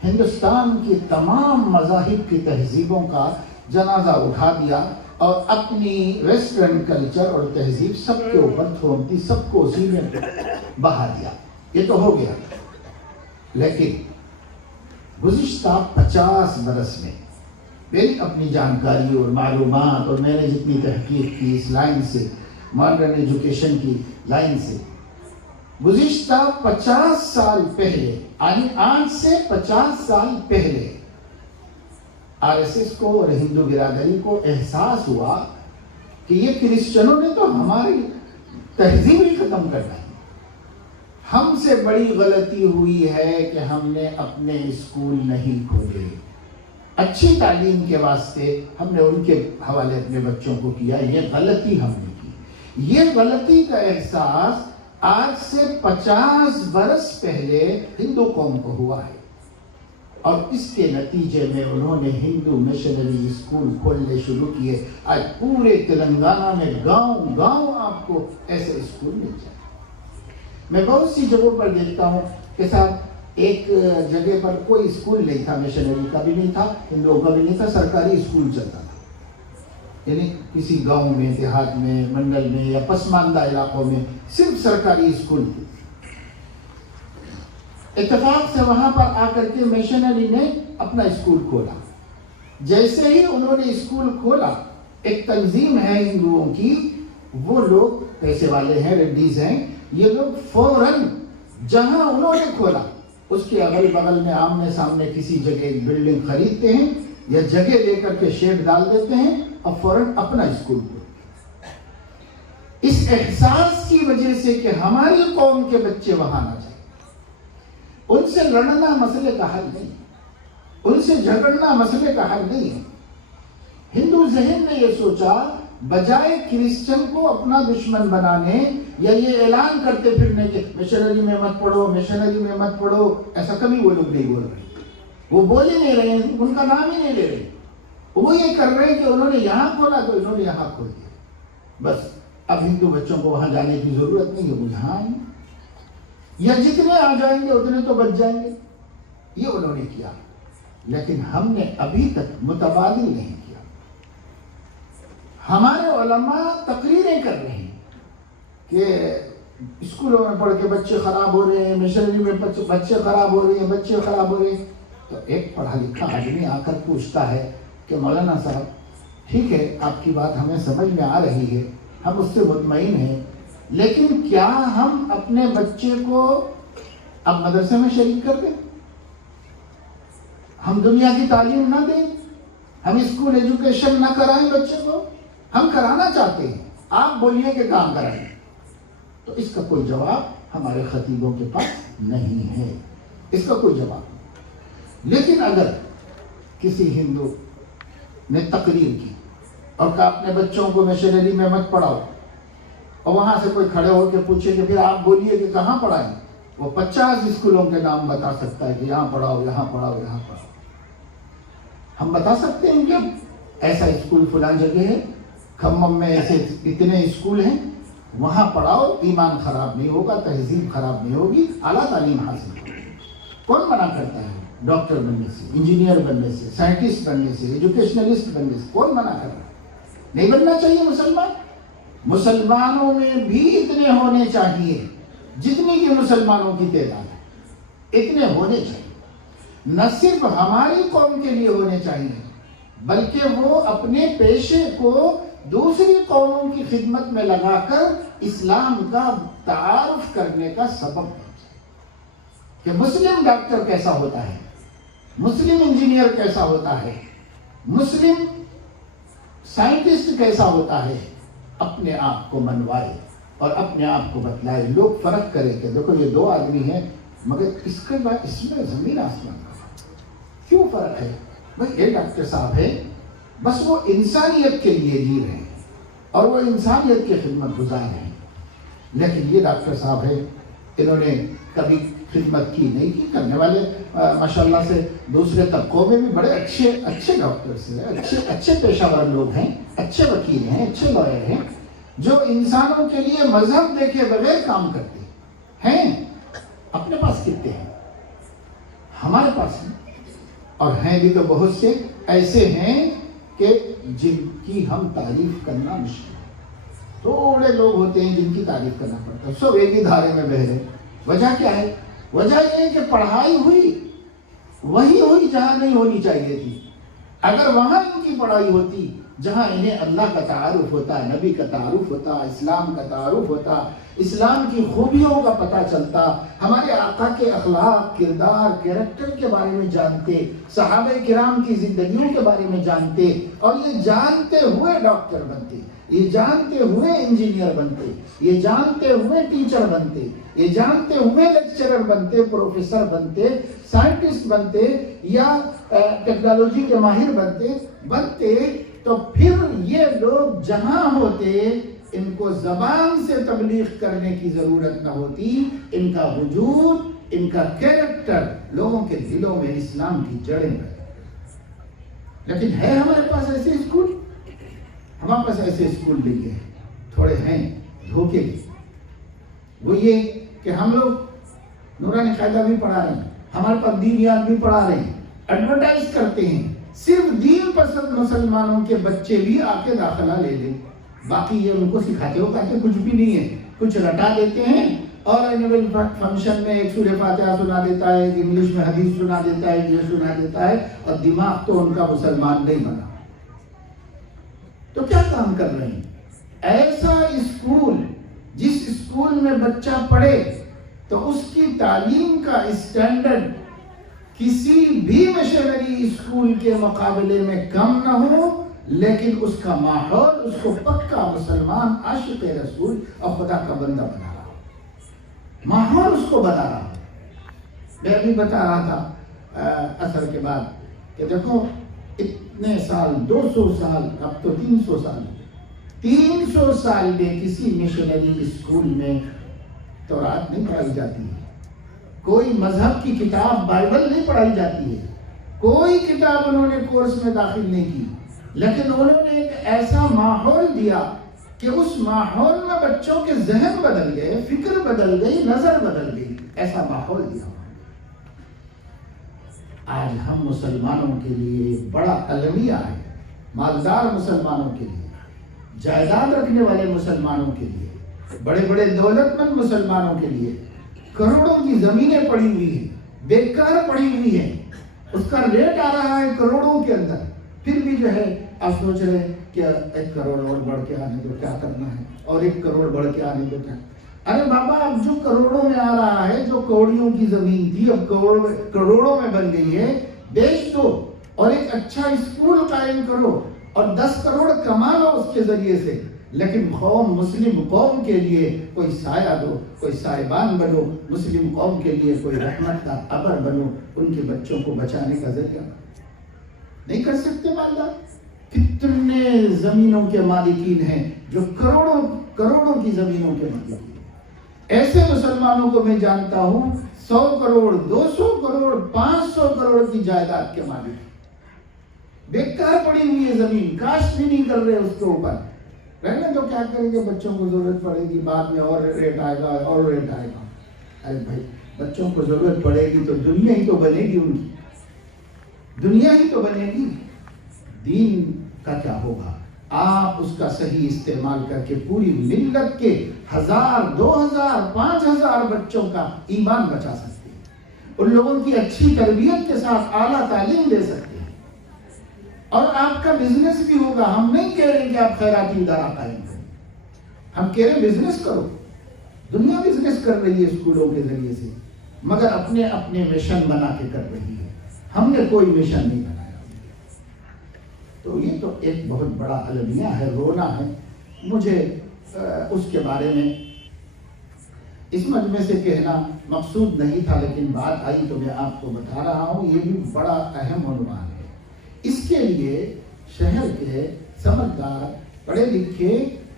ہندوستان کی تمام مذاہب کی تہذیبوں کا جنازہ اٹھا دیا اور اپنی ویسٹرن کلچر اور تہذیب سب کے اوپر تھوپ دی، سب کو اسی میں بہا دیا. یہ تو ہو گیا. لیکن گزشتہ 50 برس میں میری اپنی جانکاری اور معلومات اور میں نے جتنی تحقیق کی اس لائن سے، ماڈرن ایجوکیشن کی لائن سے، گزشتہ 50 سال پہلے، یعنی آج سے 50 سال پہلے RSS کو اور ہندو برادری کو احساس ہوا کہ یہ کرسچنوں نے تو ہماری تہذیب ہی ختم کر دی. ہم سے بڑی غلطی ہوئی ہے کہ ہم نے اپنے اسکول نہیں کھولے. اچھی تعلیم کے واسطے ہم نے ان کے حوالے اپنے بچوں کو کیا. یہ غلطی ہم نے کی. یہ غلطی کا احساس آج سے 50 برس پہلے ہندو قوم کو ہوا ہے اور اس کے نتیجے میں انہوں نے ہندو مشنری اسکول کھولنے شروع کیے. آج پورے تلنگانہ میں گاؤں گاؤں آپ کو ایسے اسکول مل جائے. میں بہت سی جگہوں پر دیکھتا ہوں کہ صاحب ایک جگہ پر کوئی اسکول نہیں تھا، مشنری کا بھی نہیں تھا، ہندوؤں کا بھی نہیں تھا، سرکاری اسکول چلتا تھا. یعنی کسی گاؤں میں، دیہات میں، منڈل میں یا پسماندہ علاقوں میں صرف سرکاری اسکول تھے. اتفاق سے وہاں پر آ کر کے مشنری نے اپنا اسکول کھولا. جیسے ہی انہوں نے اسکول کھولا، ایک تنظیم ہے ہندوؤں کی، وہ لوگ پیسے والے ہیں، ریڈیز ہیں، یہ لوگ فوراً جہاں انہوں نے کھولا اس کے اگل بغل میں آمنے سامنے کسی جگہ ایک بلڈنگ خریدتے ہیں یا جگہ لے کر کے شیڈ ڈال دیتے ہیں اور فوراً اپنا اسکول کھولتے ہیں. اس احساس کی وجہ سے کہ ہماری قوم کے بچے وہاں نہ جائیں. ان سے لڑنا مسئلے کا حل نہیں، ان سے جھگڑنا مسئلے کا حل نہیں ہے. ہندو ذہن نے یہ سوچا بجائے کرسچن کو اپنا دشمن بنانے یا یہ اعلان کرتے پھرنے کہ مشنری میں مت پڑھو، مشنری میں مت پڑھو، ایسا کبھی وہ لوگ نہیں بول رہے. وہ بول ہی نہیں رہے، ان کا نام ہی نہیں لے رہے. وہ یہ کر رہے ہیں کہ انہوں نے یہاں کھولا تو انہوں نے یہاں کھول دیا. بس اب ہندو بچوں کو وہاں جانے کی ضرورت نہیں ہے، وہ یہاں آئیں یا جتنے آ جائیں گے اتنے تو بچ جائیں گے. یہ انہوں نے کیا. لیکن ہم نے ابھی تک متبادل نہیں کیا. ہمارے علماء تقریریں کر رہے ہیں کہ اسکولوں میں پڑھ کے بچے خراب ہو رہے ہیں، مشنری میں بچے خراب ہو رہے ہیں، بچے خراب ہو رہے ہیں. تو ایک پڑھا لکھا آدمی آ کر پوچھتا ہے کہ مولانا صاحب ٹھیک ہے آپ کی بات ہمیں سمجھ میں آ رہی ہے، ہم اس سے مطمئن ہیں، لیکن کیا ہم اپنے بچے کو اب مدرسے میں شریک کر دیں؟ ہم دنیا کی تعلیم نہ دیں؟ ہم اسکول ایجوکیشن نہ کرائیں بچے کو؟ ہم کرانا چاہتے ہیں، آپ بولیے کہ کام کرائیں. تو اس کا کوئی جواب ہمارے خطیبوں کے پاس نہیں ہے، اس کا کوئی جواب نہیں. لیکن اگر کسی ہندو نے تقریر کی اور کہا اپنے بچوں کو مشنری میں مت پڑھاؤ، اور وہاں سے کوئی کھڑے ہو کے پوچھے کہ پھر آپ بولیے کہ کہاں پڑھائیں، وہ 50 اسکولوں کے نام بتا سکتا ہے کہ یہاں پڑھاؤ، یہاں پڑھاؤ، یہاں پڑھاؤ. ہم بتا سکتے ہیں کہ ایسا اسکول فلاں جگہ ہے، کھمم میں ایسے اتنے اسکول ہیں، وہاں پڑھاؤ، ایمان خراب نہیں ہوگا، تہذیب خراب نہیں ہوگی، اعلیٰ تعلیم حاصل ہوگی. کون منع کرتا ہے ڈاکٹر بننے سے، انجینئر بننے سے، سائنٹسٹ بننے سے، ایجوکیشنلسٹ بننے سے؟ کون منع کر رہا ہے؟ نہیں بننا چاہیے مسلمان. مسلمانوں میں بھی اتنے ہونے چاہیے جتنی کہ مسلمانوں کی تعداد ہے، اتنے ہونے چاہیے. نہ صرف ہماری قوم کے لیے ہونے چاہیے بلکہ وہ اپنے پیشے کو دوسری قوموں کی خدمت میں لگا کر اسلام کا تعارف کرنے کا سبب بن جائے کہ مسلم ڈاکٹر کیسا ہوتا ہے، مسلم انجینئر کیسا ہوتا ہے، مسلم سائنٹسٹ کیسا ہوتا ہے. اپنے آپ کو منوائے اور اپنے آپ کو بتلائے، لوگ فرق کرے کہ دیکھو یہ 2 آدمی ہیں مگر اس کے بعد اس میں زمین آسمان کا کیوں فرق ہے. بھائی یہ ڈاکٹر صاحب ہے، بس وہ انسانیت کے لیے جی رہے ہیں اور وہ انسانیت کے خدمت گزار ہیں. لیکن یہ ڈاکٹر صاحب ہے، انہوں نے کبھی خدمت کی نہیں کی. کرنے والے ماشاءاللہ سے دوسرے طبقوں میں بھی بڑے اچھے ڈاکٹرز ہیں، اچھے پیشہ ور لوگ ہیں، اچھے وکیل ہیں، اچھے لائر ہیں، جو انسانوں کے لیے مذہب دیکھے بغیر کام کرتے ہیں. اپنے پاس کتنے ہیں؟ ہمارے پاس ہیں. اور ہیں بھی تو بہت سے ایسے ہیں کہ جن کی ہم تعریف کرنا مشکل ہے. تھوڑے لوگ ہوتے ہیں جن کی تعریف کرنا پڑتا ہے، سب ایک ہی دھارے میں بہ رہے. وجہ کیا ہے؟ وجہ یہ ہے کہ پڑھائی ہوئی وہی ہوئی جہاں نہیں ہونی چاہیے تھی. اگر وہاں ان کی پڑھائی ہوتی جہاں انہیں اللہ کا تعارف ہوتا، نبی کا تعارف ہوتا، اسلام کا تعارف ہوتا، اسلام کی خوبیوں کا پتہ چلتا، ہمارے آقا کے اخلاق، کردار، کیریکٹر کے بارے میں جانتے، صحابہ کرام کی زندگیوں کے بارے میں جانتے، اور یہ جانتے ہوئے ڈاکٹر بنتے، یہ جانتے ہوئے انجینئر بنتے، یہ جانتے ہوئے ٹیچر بنتے، یہ جانتے ہوئے لیکچرر بنتے، پروفیسر بنتے، سائنٹسٹ بنتے، یا ٹیکنالوجی کے ماہر بنتے. تو پھر یہ لوگ جہاں ہوتے ان کو زبان سے تبلیغ کرنے کی ضرورت نہ ہوتی، ان کا وجود، ان کا کیریکٹر لوگوں کے دلوں میں اسلام کی جڑیں رہے. لیکن ہے ہمارے پاس ایسے اسکول؟ ہمارے پاس ایسے اسکول نہیں ہے، تھوڑے ہیں دھوکے کے. وہ یہ کہ ہم لوگ نورانی قاعدہ بھی پڑھا رہے ہیں، ہمارے پاس دینیات بھی پڑھا رہے ہیں، ایڈورٹائز کرتے ہیں، صرف دین پسند مسلمانوں کے بچے بھی آ کے داخلہ لے لیں. باقی یہ ان کو سکھاتے ہو کہتے کچھ بھی نہیں ہے، کچھ رٹا دیتے ہیں اور اینول فنکشن میں ایک سورہ فاتحہ سنا دیتا ہے، انگلش میں حدیث سنا دیتا ہے، یہ سنا دیتا ہے، اور دماغ تو ان کا مسلمان نہیں بنا. تو کیا کام کر رہے ہیں؟ ایسا اسکول جس اسکول میں بچہ پڑھے تو اس کی تعلیم کا اسٹینڈرڈ کسی بھی مشنری اسکول کے مقابلے میں کم نہ ہو، لیکن اس کا ماحول اس کو پکا مسلمان، عاشق رسول اور خدا کا بندہ بنا رہا ہو. ماحول اس کو بنا رہا ہو. میں بھی بتا رہا تھا اثر کے بعد کہ دیکھو اتنے سال، 200 سال، اب تو 300 سال، 300 سال میں کسی مشنری اسکول میں تورات نہیں پڑھائی جاتی ہے، کوئی مذہب کی کتاب بائبل نہیں پڑھائی جاتی ہے، کوئی کتاب انہوں نے کورس میں داخل نہیں کی، لیکن انہوں نے ایک ایسا ماحول دیا کہ اس ماحول میں بچوں کے ذہن بدل گئے، فکر بدل گئی، نظر بدل گئی. ایسا ماحول دیا. آج ہم مسلمانوں کے لیے بڑا المیہ ہے، مالدار مسلمانوں کے لیے، جائیداد رکھنے والے مسلمانوں کے لیے، بڑے بڑے دولت مند مسلمانوں کے لیے کروڑوں کی زمینیں پڑی ہوئی ہیں، بیکار پڑی ہوئی ہیں، اس کا ریٹ آ رہا ہے کروڑوں کے اندر، پھر بھی جو ہے آپ سوچ رہے ہیں کہ 1 کروڑ اور بڑھ کے آنے دو، کیا کرنا ہے، اور 1 کروڑ بڑھ کے آنے دو کیا۔ ارے بابا، اب جو کروڑوں میں آ رہا ہے، جو کوڑیوں کی زمین تھی اب کروڑوں میں بن گئی ہے، بیچ دو اور ایک اچھا اسکول قائم کرو اور 10 کروڑ کما لو اس کے ذریعے سے، لیکن مسلم قوم کے لیے کوئی سایہ دو، کوئی سائبان بنو، مسلم قوم کے لیے کوئی رحمت کا ابر بنو، ان کے بچوں کو بچانے کا ذریعہ نہیں کر سکتے مالدار۔ کتنے زمینوں کے مالکین ہیں جو کروڑوں کی زمینوں کے مالکین ہیں۔ ایسے مسلمانوں کو میں جانتا ہوں 100 کروڑ 200 کروڑ 500 کروڑ کی جائیداد کے مالک، بیکار پڑی ہوئی ہے زمین، کاشت بھی نہیں کر رہے اس کے اوپر، رہنے تو کیا کریں گے، بچوں کو ضرورت پڑے گی، بعد میں اور ریٹ آئے گا اور ریٹ آئے گا۔ ارے بھائی، بچوں کو ضرورت پڑے گی تو دنیا ہی تو بنے گی، ان کی دنیا ہی تو بنے گی، دین کا کیا ہوگا؟ آپ اس کا صحیح استعمال کر کے پوری ملت کے 1000 2000 5000 بچوں کا ایمان بچا سکتے ہیں، ان لوگوں کی اچھی تربیت کے ساتھ اعلیٰ تعلیم دے سکتے ہیں، اور آپ کا بزنس بھی ہوگا۔ ہم نہیں کہہ رہے کہ آپ خیراتی ادارہ قائم کریں، ہم کہہ رہے ہیں بزنس کرو، دنیا بزنس کر رہی ہے اسکولوں کے ذریعے سے، مگر اپنے اپنے مشن بنا کے کر رہی ہے، ہم نے کوئی مشن نہیں بنایا۔ تو یہ تو ایک بہت بڑا المیہ ہے، رونا ہے۔ مجھے اس کے بارے میں اس مجمع سے کہنا مقصود نہیں تھا، لیکن بات آئی تو میں آپ کو بتا رہا ہوں، یہ بھی بڑا اہم عنوان ہے۔ اس کے لیے شہر کے سمجھدار، پڑھے لکھے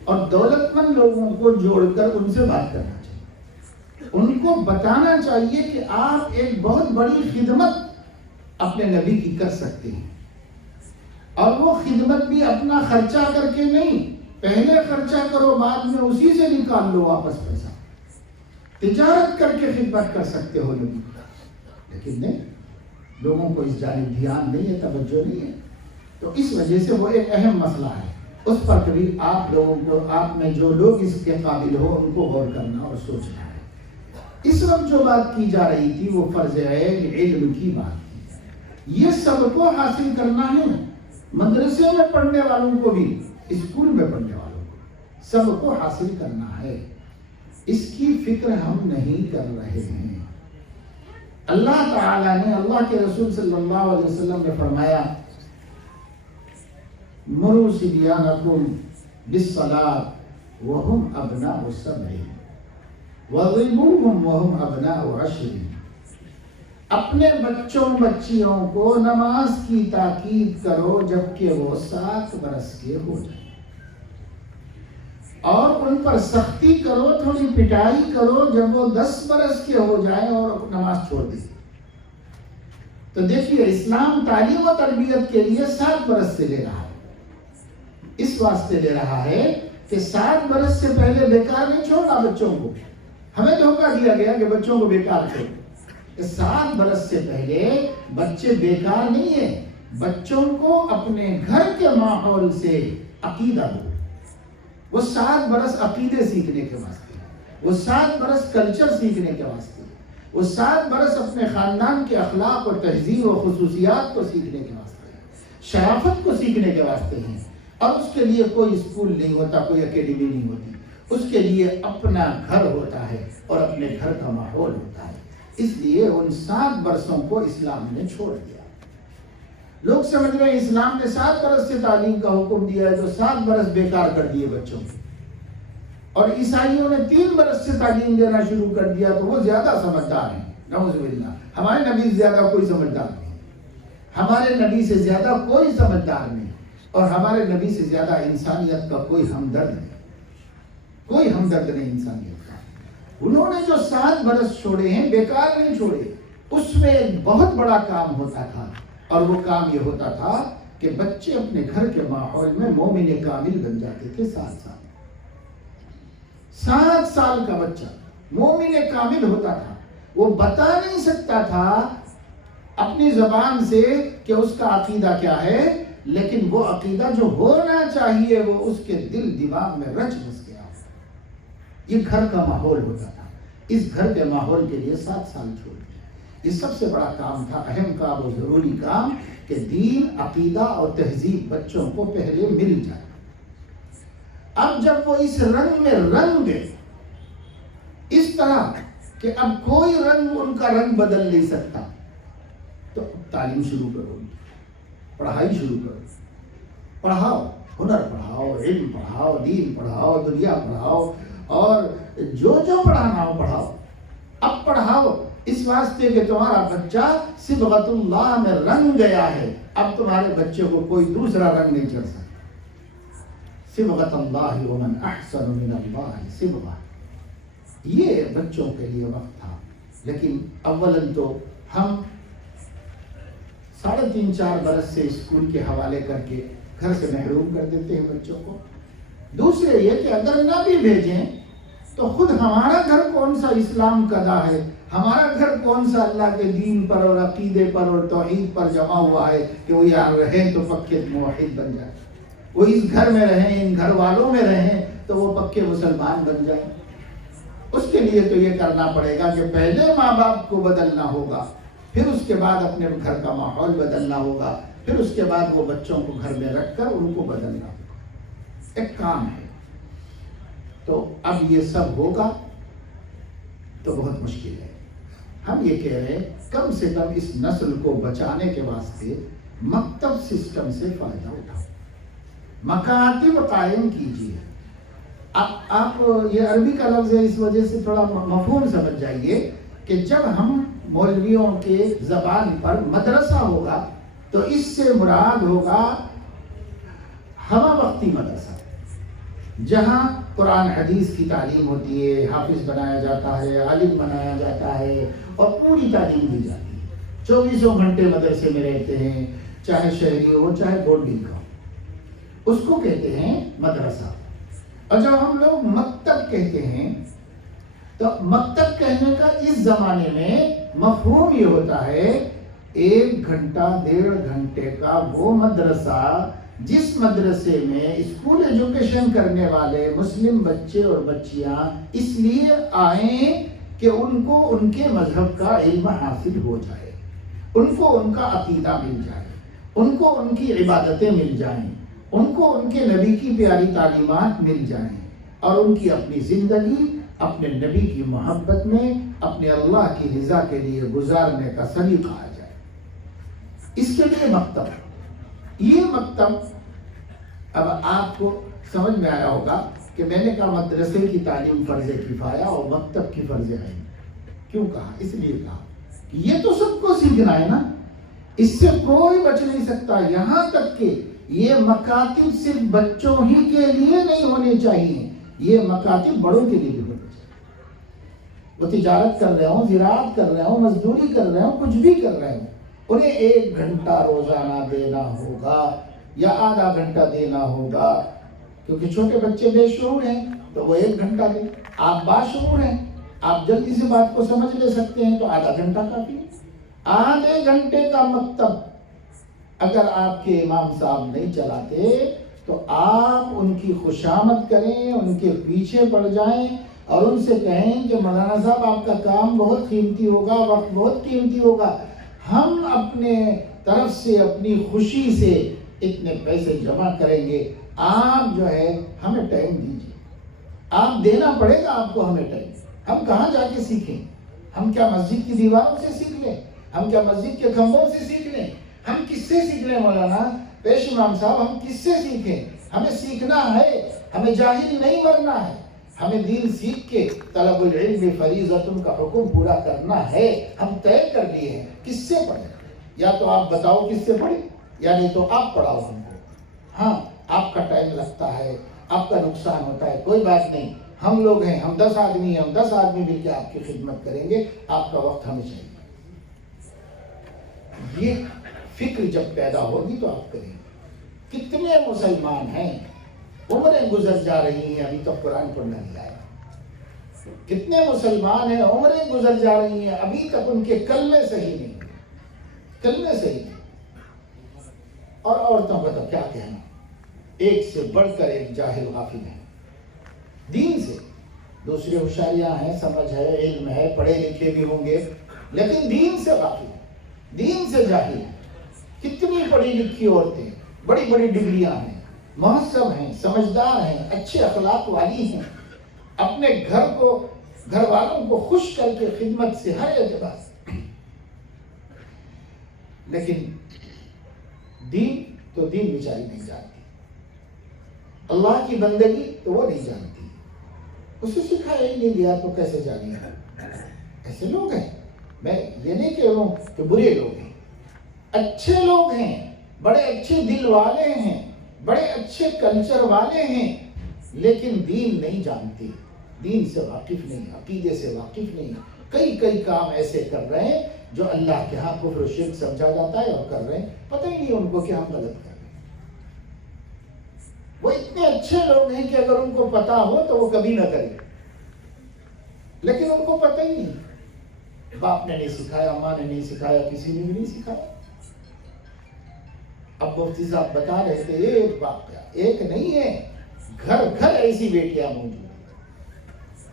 اور دولت مند لوگوں کو جوڑ کر ان سے بات کرنا چاہیے، ان کو بتانا چاہیے کہ آپ ایک بہت بڑی خدمت اپنے نبی کی کر سکتے ہیں، اور وہ خدمت بھی اپنا خرچہ کر کے نہیں، پہلے خرچہ کرو بعد میں اسی سے نکال لو واپس پیسہ، تجارت کر کے خدمت کر سکتے ہو نبی، لیکن نہیں، لوگوں کو اس جانب دھیان نہیں ہے، توجہ نہیں ہے۔ تو اس وجہ سے وہ ایک اہم مسئلہ ہے، اس پر کبھی آپ لوگوں کو، آپ میں جو لوگ اس کے قابل ہو ان کو غور کرنا اور سوچنا ہے۔ اس وقت جو بات کی جا رہی تھی وہ فرض عین علم کی بات تھی، یہ سب کو حاصل کرنا ہے، مدرسے میں پڑھنے والوں کو بھی، اسکول میں پڑھنے والوں کو، سب کو حاصل کرنا ہے۔ اس کی فکر ہم نہیں کر رہے ہیں۔ اللہ تعالیٰ نے، اللہ کے رسول صلی اللہ علیہ وسلم نے فرمایا، مروا صبیانکم بالصلاۃ وہم ابناء 7 وضربوہم وہم ابناء 10۔ اپنے بچوں بچیوں کو نماز کی تاکید کرو جبکہ وہ 7 برس کے ہو جائیں، اور ان پر سختی کرو، تھوڑی پٹائی کرو جب وہ 10 برس کے ہو جائیں اور نماز چھوڑ دیں۔ تو دیکھیے، اسلام تعلیم و تربیت کے لیے 7 برس سے لے رہا ہے، اس واسطے لے رہا ہے کہ 7 برس سے پہلے بیکار نہیں چھوڑنا بچوں کو۔ ہمیں دھوکہ دیا گیا کہ بچوں کو بیکار چھوڑ، 7 برس سے پہلے بچے بیکار نہیں ہیں، بچوں کو اپنے گھر کے ماحول سے عقیدہ دو۔ وہ 7 برس عقیدے سیکھنے کے واسطے، وہ 7 برس کلچر سیکھنے کے واسطے، وہ 7 برس اپنے خاندان کے اخلاق اور تہذیب و خصوصیات کو سیکھنے کے واسطے، شرافت کو سیکھنے کے واسطے ہیں، اور اس کے لیے کوئی اسکول نہیں ہوتا، کوئی اکیڈمی نہیں ہوتی، اس کے لیے اپنا گھر ہوتا ہے اور اپنے گھر کا ماحول ہوتا ہے۔ اس لیے ان 7 برسوں کو اسلام نے چھوڑ دیا۔ لوگ سمجھ رہے ہیں اسلام نے 7 برس سے تعلیم کا حکم دیا ہے تو 7 برس بیکار کر دیے بچوں کو، اور عیسائیوں نے 3 برس سے تعلیم دینا شروع کر دیا تو وہ زیادہ سمجھدار ہیں۔ نعوذ باللہ، ہمارے نبی سے زیادہ کوئی سمجھدار نہیں، ہمارے نبی سے زیادہ کوئی سمجھدار نہیں، اور ہمارے نبی سے زیادہ انسانیت کا کوئی ہمدرد نہیں، کوئی ہمدرد نہیں انسانیت کا۔ انہوں نے جو 7 برس چھوڑے ہیں بیکار نہیں چھوڑے، اس میں ایک بہت بڑا کام ہوتا تھا، اور وہ کام یہ ہوتا تھا کہ بچے اپنے گھر کے ماحول میں مومن کامل بن جاتے تھے۔ 7 سال کا بچہ مومن کامل ہوتا تھا، وہ بتا نہیں سکتا تھا اپنی زبان سے کہ اس کا عقیدہ کیا ہے، لیکن وہ عقیدہ جو ہونا چاہیے وہ اس کے دل دماغ میں رچ بس گیا۔ یہ گھر کا ماحول ہوتا تھا. اس گھر کے ماحول کے لیے 7 سال چھوڑ دیا. یہ سب سے بڑا کام تھا، اہم کام اور ضروری کام، کہ دین، عقیدہ اور تہذیب بچوں کو پہلے مل جائے. اب جب وہ اس رنگ میں رنگ گئے، اس طرح کہ اب کوئی رنگ ان کا رنگ بدل نہیں سکتا، تو تعلیم شروع کرو، پڑھائی شروع کرو. پڑھاؤ، ہنر پڑھاؤ، علم پڑھاؤ، دین پڑھاؤ، دنیا پڑھاؤ، اور جو پڑھانا ہو پڑھاؤ. اب پڑھاؤ اس واسطے کہ تمہارا بچہ صبغۃ اللہ میں رنگ گیا ہے. اب تمہارے بچے کو کوئی دوسرا رنگ نہیں چڑھ سکتا. صبغۃ اللہ ومن احسن من اللہ صبغہ. یہ بچوں کے لیے وقت تھا. لیکن اولاً تو ہم 3.5-4 برس سے اسکول کے حوالے کر کے گھر سے محروم کر دیتے ہیں بچوں کو. دوسرے یہ کہ اگر نہ بھی بھیجیں تو خود ہمارا گھر کون سا اسلام کدا ہے، ہمارا گھر کون سا اللہ کے دین پر اور عقیدے پر اور توحید پر جمع ہوا ہے کہ وہ یہاں رہیں تو پکے موحد بن جائیں. وہ اس گھر میں رہیں، ان گھر والوں میں رہیں تو وہ پکے مسلمان بن جائیں. اس کے لیے تو یہ کرنا پڑے گا کہ پہلے ماں باپ کو بدلنا ہوگا، پھر اس کے بعد اپنے گھر کا ماحول بدلنا ہوگا، پھر اس کے بعد وہ بچوں کو گھر میں رکھ کر ان کو بدلنا ہوگا. ایک کام ہے. تو اب یہ سب ہوگا تو بہت مشکل ہے. ہم یہ کہہ رہے ہیں کم سے کم اس نسل کو بچانے کے واسطے مکتب سسٹم سے فائدہ اٹھاؤ، مکاتب قائم کیجیے. آپ یہ عربی کا لفظ ہے، اس وجہ سے تھوڑا مفہوم سمجھ جائیے کہ جب ہم مولویوں کے زبان پر مدرسہ ہوگا تو اس سے مراد ہوگا ہوا وقتی مدرسہ، جہاں قرآن حدیث کی تعلیم ہوتی ہے، حافظ بنایا جاتا ہے، عالم بنایا جاتا ہے اور پوری تعلیم دی جاتی ہے. 24 گھنٹے مدرسے میں رہتے ہیں، چاہے شہری ہو چاہے بورڈنگ کا ہو. اس کو کہتے ہیں مدرسہ. اور جب ہم لوگ مکتب کہتے ہیں تو مکتب کہنے کا اس زمانے میں مفہوم یہ ہوتا ہے 1 گھنٹہ 1.5 گھنٹے کا وہ مدرسہ جس مدرسے میں اسکول ایجوکیشن کرنے والے مسلم بچے اور بچیاں اس لیے آئیں کہ ان کو ان کے مذہب کا علم حاصل ہو جائے، ان کو ان کا عقیدہ مل جائے، ان کو ان کی عبادتیں مل جائیں، ان کو ان کے نبی کی پیاری تعلیمات مل جائیں، اور ان کی اپنی زندگی اپنے نبی کی محبت میں اپنے اللہ کی رضا کے لیے گزارنے کا سلیقہ آ جائے. اس کے لیے مکتب. یہ مکتب اب آپ کو سمجھ میں آیا ہوگا کہ میں نے کہا مدرسے کی تعلیم فرض کفایہ اور مکتب کی فرض عین. کیوں کہا؟ اس لیے کہا کہ یہ تو سب کو سیکھنا ہے نا، اس سے کوئی بچ نہیں سکتا. یہاں تک کہ یہ مکاتب صرف بچوں ہی کے لیے نہیں ہونے چاہیے، یہ مکاتب بڑوں کے لیے بھی ہونے چاہیے. وہ تجارت کر رہے ہوں، زراعت کر رہے ہوں، مزدوری کر رہے ہوں، کچھ بھی کر رہے ہوں، انہیں 1 گھنٹہ روزانہ دینا ہوگا یا آدھا گھنٹہ دینا ہوگا. کیونکہ چھوٹے بچے بے شعور ہیں تو وہ 1 گھنٹہ دیں. آپ باشعور ہیں، آپ جلدی سے بات کو سمجھ لے سکتے ہیں تو آدھا گھنٹہ کافی ہے. آدھے گھنٹے کا مکتب اگر آپ کے امام صاحب نہیں چلاتے تو آپ ان کی خوشامد کریں، ان کے پیچھے پڑ جائیں اور ان سے کہیں کہ مولانا صاحب آپ کا کام بہت قیمتی ہوگا، وقت بہت قیمتی ہوگا، ہم اپنے طرف سے اپنی خوشی سے اتنے پیسے جمع کریں گے، آپ جو ہے ہمیں ٹائم دیجیے. آپ دینا پڑے گا آپ کو ہمیں ٹائم. ہم کہاں جا کے سیکھیں؟ ہم کیا مسجد کی دیواروں سے سیکھ لیں؟ ہم کیا مسجد کے کھمبوں سے سیکھ لیں؟ ہم کس سے سیکھ لیں مولانا پیش امام صاحب؟ ہم کس سے سیکھیں؟ ہمیں سیکھنا ہے، ہمیں جاہل نہیں مرنا ہے، ہمیں دین سیکھ کے طلب العلم فریضۃ کا حکم پورا کرنا ہے. ہم طے کر لیے ہیں. کس سے پڑھیں؟ یا تو آپ بتاؤ کس سے پڑھیں، یا نہیں تو آپ پڑھاؤ ہم کو. ہاں آپ کا ٹائم لگتا ہے، آپ کا نقصان ہوتا ہے، کوئی بات نہیں. ہم لوگ ہیں، ہم 10 آدمی ہیں، ہم 10 آدمی مل کے آپ کی خدمت کریں گے. آپ کا وقت ہمیں چاہیے. یہ فکر جب پیدا ہوگی تو آپ کریں گے. کتنے مسلمان ہیں عمریں گزر جا رہی ہیں ابھی تک قرآن پڑھنا نہیں آیا. کتنے مسلمان ہیں عمریں گزر جا رہی ہیں ابھی تک ان کے کلمے صحیح نہیں، کلمے صحیح نہیں. اور عورتوں کا تو کیا کہنا، ایک سے بڑھ کر ایک جاہل غافل ہے دین سے. دوسری ہوشیاریاں ہیں، سمجھ ہے، علم ہے، پڑھے لکھے بھی ہوں گے، لیکن دین سے غافل ہیں، دین سے جاہل ہیں۔ کتنی پڑھی لکھی عورتیں، بڑی بڑی ڈگریاں ہیں، مہذب ہیں، سمجھدار ہیں، اچھے اخلاق والی ہیں، اپنے گھر والوں کو خوش کر کے خدمت سے ہر اعتبار سے، لیکن دین تو دین بیچاری نہیں جانتی، اللہ کی بندگی تو وہ نہیں جانتی، اسے سکھایا ہی نہیں گیا تو کیسے جانی ہے؟ ایسے لوگ ہیں، میں یہ نہیں کہہ رہا ہوں کہ برے لوگ ہیں، اچھے لوگ ہیں، بڑے اچھے دل والے ہیں، بڑے اچھے کلچر والے ہیں، لیکن دین نہیں جانتے، دین سے واقف نہیں، عقیدے سے واقف نہیں، کئی کام ایسے کر رہے ہیں جو اللہ کے ہاں کفر و شرک سمجھا جاتا ہے اور کر رہے ہیں، پتہ ہی نہیں ان کو کہ ہم غلط کر رہے ہیں۔ وہ اتنے اچھے لوگ ہیں کہ اگر ان کو پتا ہو تو وہ کبھی نہ کریں، لیکن ان کو پتہ ہی نہیں، باپ نے نہیں سکھایا، ماں نے نہیں سکھایا، کسی نے بھی نہیں سکھایا۔ اب مفتی صاحب بتا رہے تھے ایک واقعہ، ایک نہیں ہے، گھر گھر ایسی بیٹیاں موجود ہیں،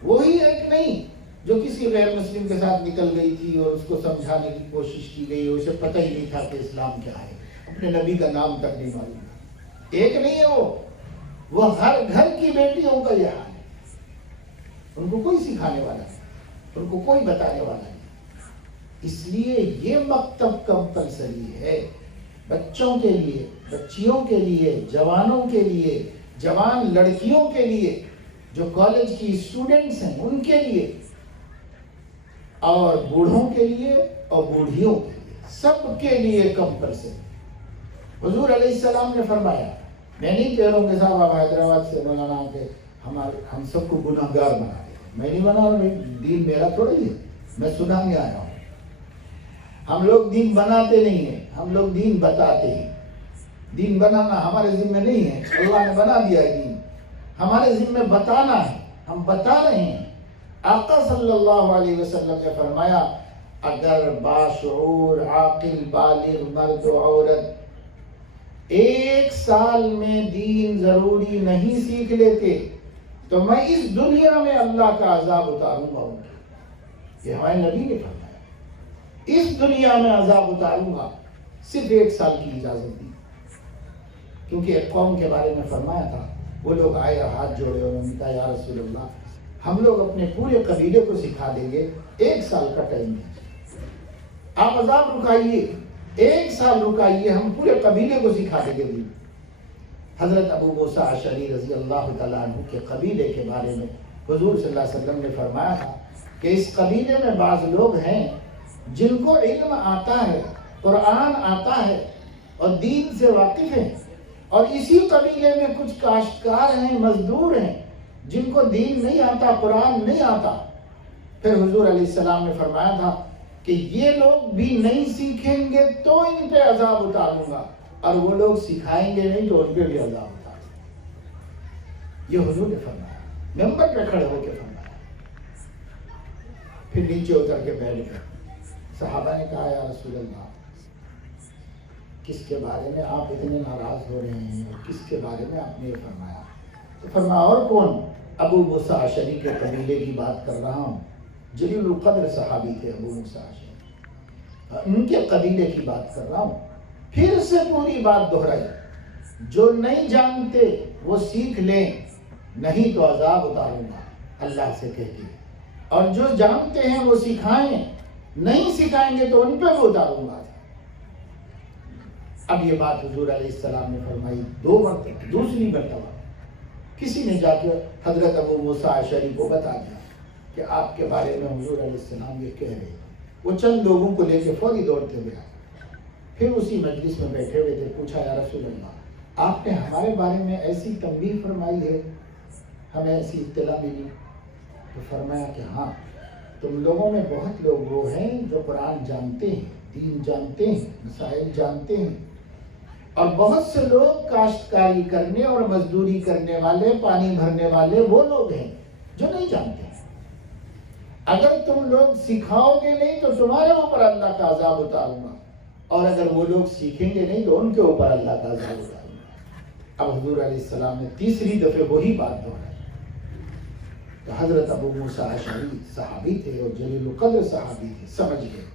وہی ایک نہیں جو کسی غیر مسلم کے ساتھ نکل گئی تھی اور اس کو سمجھانے کی کوشش کی گئی، اسے پتہ ہی نہیں تھا کہ اسلام کیا ہے، اپنے نبی کا نام تک نہیں معلوم تھا۔ ایک نہیں ہے وہ ہر گھر کی بیٹیوں کا یہ حال ہے، ان کو کوئی سکھانے والا نہیں، ان کو کوئی بتانے والا نہیں۔ اس لیے یہ مکتب کمپلسری ہے بچوں کے لیے، بچیوں کے لیے، جوانوں کے لیے، جوان لڑکیوں کے لیے، جو کالج کی اسٹوڈنٹس ہیں ان کے لیے، اور بوڑھوں کے لیے اور بوڑھیوں کے لیے، سب کے لیے کمپلسری۔ حضور علیہ السلام نے فرمایا، میں نہیں کہہ رہا ہوں کہ صاحب آپ حیدرآباد سے مولانا کہ ہم سب کو گناہ گار بنا دیں، میں نہیں بنا رہا، دین میرا تھوڑا ہی ہے، میں سنانے آیا ہوں۔ ہم لوگ دین بناتے نہیں ہیں، ہم لوگ دین بتاتے ہیں۔ دین بنانا ہمارے ذمہ نہیں ہے، اللہ نے بنا دیا ہے دین، ہمارے ذمہ بتانا ہے، ہم بتا رہے ہیں۔ آقا صلی اللہ علیہ وسلم نے فرمایا، اگر باشعور عاقل بالغ مرد و عورت 1 سال میں دین ضروری نہیں سیکھ لیتے تو میں اس دنیا میں اللہ کا عذاب اتاروں گا ان کے۔ یہ ہمارے نبی نے فرمایا، اس دنیا میں عذاب اتاروں گا، صرف 1 سال کی اجازت دی، کیونکہ ایک قوم کے بارے میں فرمایا تھا، وہ لوگ آئے اور ہاتھ جوڑے اور انہوں نے کہا یا رسول اللہ ہم لوگ اپنے پورے قبیلے کو سکھا دیں گے، 1 سال کا ٹائم دیجیے، آپ عذاب رکائیے، 1 سال رکائیے، ہم پورے قبیلے کو سکھا دیں گے۔ حضرت ابو موسیٰ اشعری رضی اللہ تعالیٰ عنہ کے قبیلے کے بارے میں حضور صلی اللہ علیہ وسلم نے فرمایا تھا کہ اس قبیلے میں بعض لوگ ہیں جن کو علم آتا ہے، قرآن آتا ہے اور دین سے واقف ہیں، اور اسی قبیلے میں کچھ کاشتکار ہیں، مزدور ہیں جن کو دین نہیں آتا، قرآن نہیں آتا۔ پھر حضور علیہ السلام نے فرمایا تھا کہ یہ لوگ بھی نہیں سیکھیں گے تو ان پہ عذاب اتاروں گا، اور وہ لوگ سکھائیں گے نہیں تو ان پہ بھی عذاب اتاروں گا۔ یہ حضور نے فرمایا، ممبر پہ کھڑے ہو کے فرمایا۔ پھر نیچے اتر کے بیٹھ گئے۔ صحابہ نے کہا یا رسول اللہ کس کے بارے میں آپ اتنے ناراض ہو رہے ہیں، اور کس کے بارے میں آپ نے یہ فرمایا؟ تو فرمایا اور کون؟ ابو موسیٰ اشعری کے قبیلے کی بات کر رہا ہوں، جلیل القدر صحابی تھے ابو موسیٰ اشعری، ان کے قبیلے کی بات کر رہا ہوں۔ پھر سے پوری بات دہرائی، جو نہیں جانتے وہ سیکھ لیں، نہیں تو عذاب اتاروں گا اللہ سے کہہ کے، اور جو جانتے ہیں وہ سکھائیں، نہیں سکھائیں گے تو ان پہ وہ اتاروں گا۔ اب یہ بات حضور علیہ السلام نے فرمائی 2 مرتبہ، دوسری مرتبہ کسی نے جا کے حضرت ابو موسیٰ اشعری کو بتا دیا کہ آپ کے بارے میں حضور علیہ السلام یہ کہہ رہے ہیں۔ وہ چند لوگوں کو لے کے فوری دوڑتے ہوئے آئے، پھر اسی مجلس میں بیٹھے ہوئے تھے، پوچھا یا رسول اللہ آپ نے ہمارے بارے میں ایسی تنبیہ فرمائی ہے، ہمیں ایسی اطلاع ملی؟ تو فرمایا کہ ہاں، تم لوگوں میں بہت لوگ وہ ہیں جو قرآن جانتے ہیں، دین جانتے ہیں، مسائل جانتے ہیں، اور بہت سے لوگ کاشتکاری کرنے اور مزدوری کرنے والے، پانی بھرنے والے وہ لوگ ہیں جو نہیں جانتے ہیں۔ اگر تم لوگ سکھاؤ گے نہیں تو تمہارے اوپر اللہ کا عذاب اتاروں گا، اور اگر وہ لوگ سیکھیں گے نہیں تو ان کے اوپر اللہ کا عذاب اتاروں گا۔ اب حضور علیہ السلام نے تیسری دفعہ وہی بات دہرائی، تو حضرت ابو موسیٰ اشعری صحابی تھے اور جلیل القدر صحابی تھے، سمجھ گئے.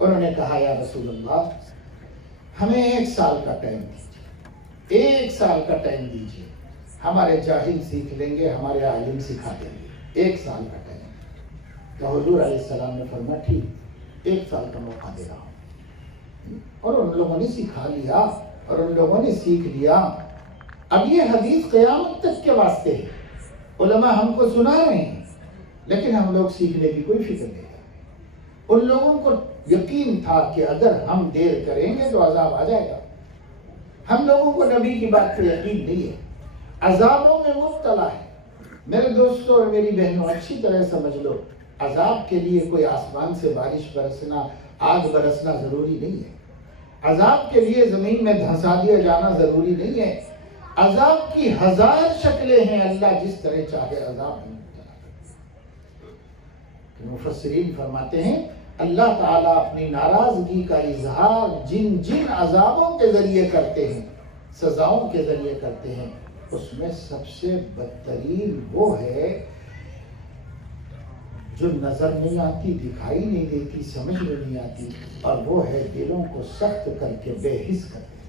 انہوں نے کہا یا رسول اللہ ہمیں 1 سال کا ٹائم دیجیے، 1 سال کا ٹائم دیجیے، ہمارے جاہل سیکھ لیں گے، ہمارے عالم سکھا دیں گے، 1 سال کا ٹائم. تو حضور علیہ السلام نے فرمایا ٹھیک 1 سال کا موقع دے رہا ہوں. اور ان لوگوں نے سکھا لیا اور ان لوگوں نے سیکھ لیا. اب یہ حدیث قیامت تک کے واسطے ہے. علماء ہم کو سنا رہے ہیں لیکن ہم لوگ سیکھنے کی کوئی فکر نہیں کرتے. ان لوگوں کو یقین تھا کہ اگر ہم دیر کریں گے تو عذاب آ جائے گا. ہم لوگوں کو نبی کی بات پہ یقین نہیں ہے، عذابوں میں مبتلا ہے. میرے دوستوں اور میری بہنوں اچھی طرح سمجھ لو، عذاب کے لیے کوئی آسمان سے بارش برسنا، آگ برسنا ضروری نہیں ہے. عذاب کے لیے زمین میں دھنسا دیا جانا ضروری نہیں ہے. عذاب کی 1000 شکلیں ہیں، اللہ جس طرح چاہے عذاب میں مبتلا کرے. مفسرین فرماتے ہیں اللہ تعالیٰ اپنی ناراضگی کا اظہار جن جن عذابوں کے ذریعے کرتے ہیں، سزاؤں کے ذریعے کرتے ہیں، اس میں سب سے بدترین وہ ہے جو نظر نہیں آتی، دکھائی نہیں دیتی، سمجھ میں نہیں آتی، اور وہ ہے دلوں کو سخت کر کے بے حس کر کے.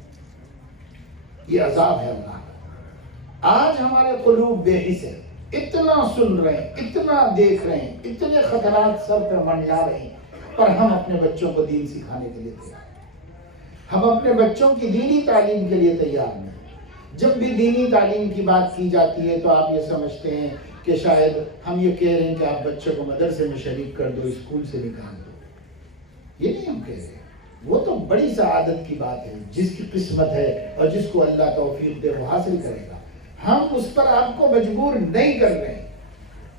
یہ عذاب ہے اللہ کا. آج ہمارے قلوب بے حس ہے، اتنا سن رہے ہیں، اتنا دیکھ رہے ہیں، اتنے خطرات سر پہ منڈلا رہے ہیں، پر ہم اپنے بچوں کو دین سکھانے کے لیے تیار ہیں. ہم اپنے بچوں کی دینی تعلیم کے لیے تیار نہیں. جب بھی دینی تعلیم کی بات کی جاتی ہے تو آپ یہ سمجھتے ہیں کہ شاید ہم یہ کہہ رہے ہیں کہ آپ بچے کو مدرسے میں شریک کر دو، اسکول سے نکال دو. یہ نہیں ہم کہہ رہے ہیں. وہ تو بڑی سعادت کی بات ہے، جس کی قسمت ہے اور جس کو اللہ توفیق دے وہ حاصل کرے گا. ہم اس پر آپ کو مجبور نہیں کر رہے ہیں.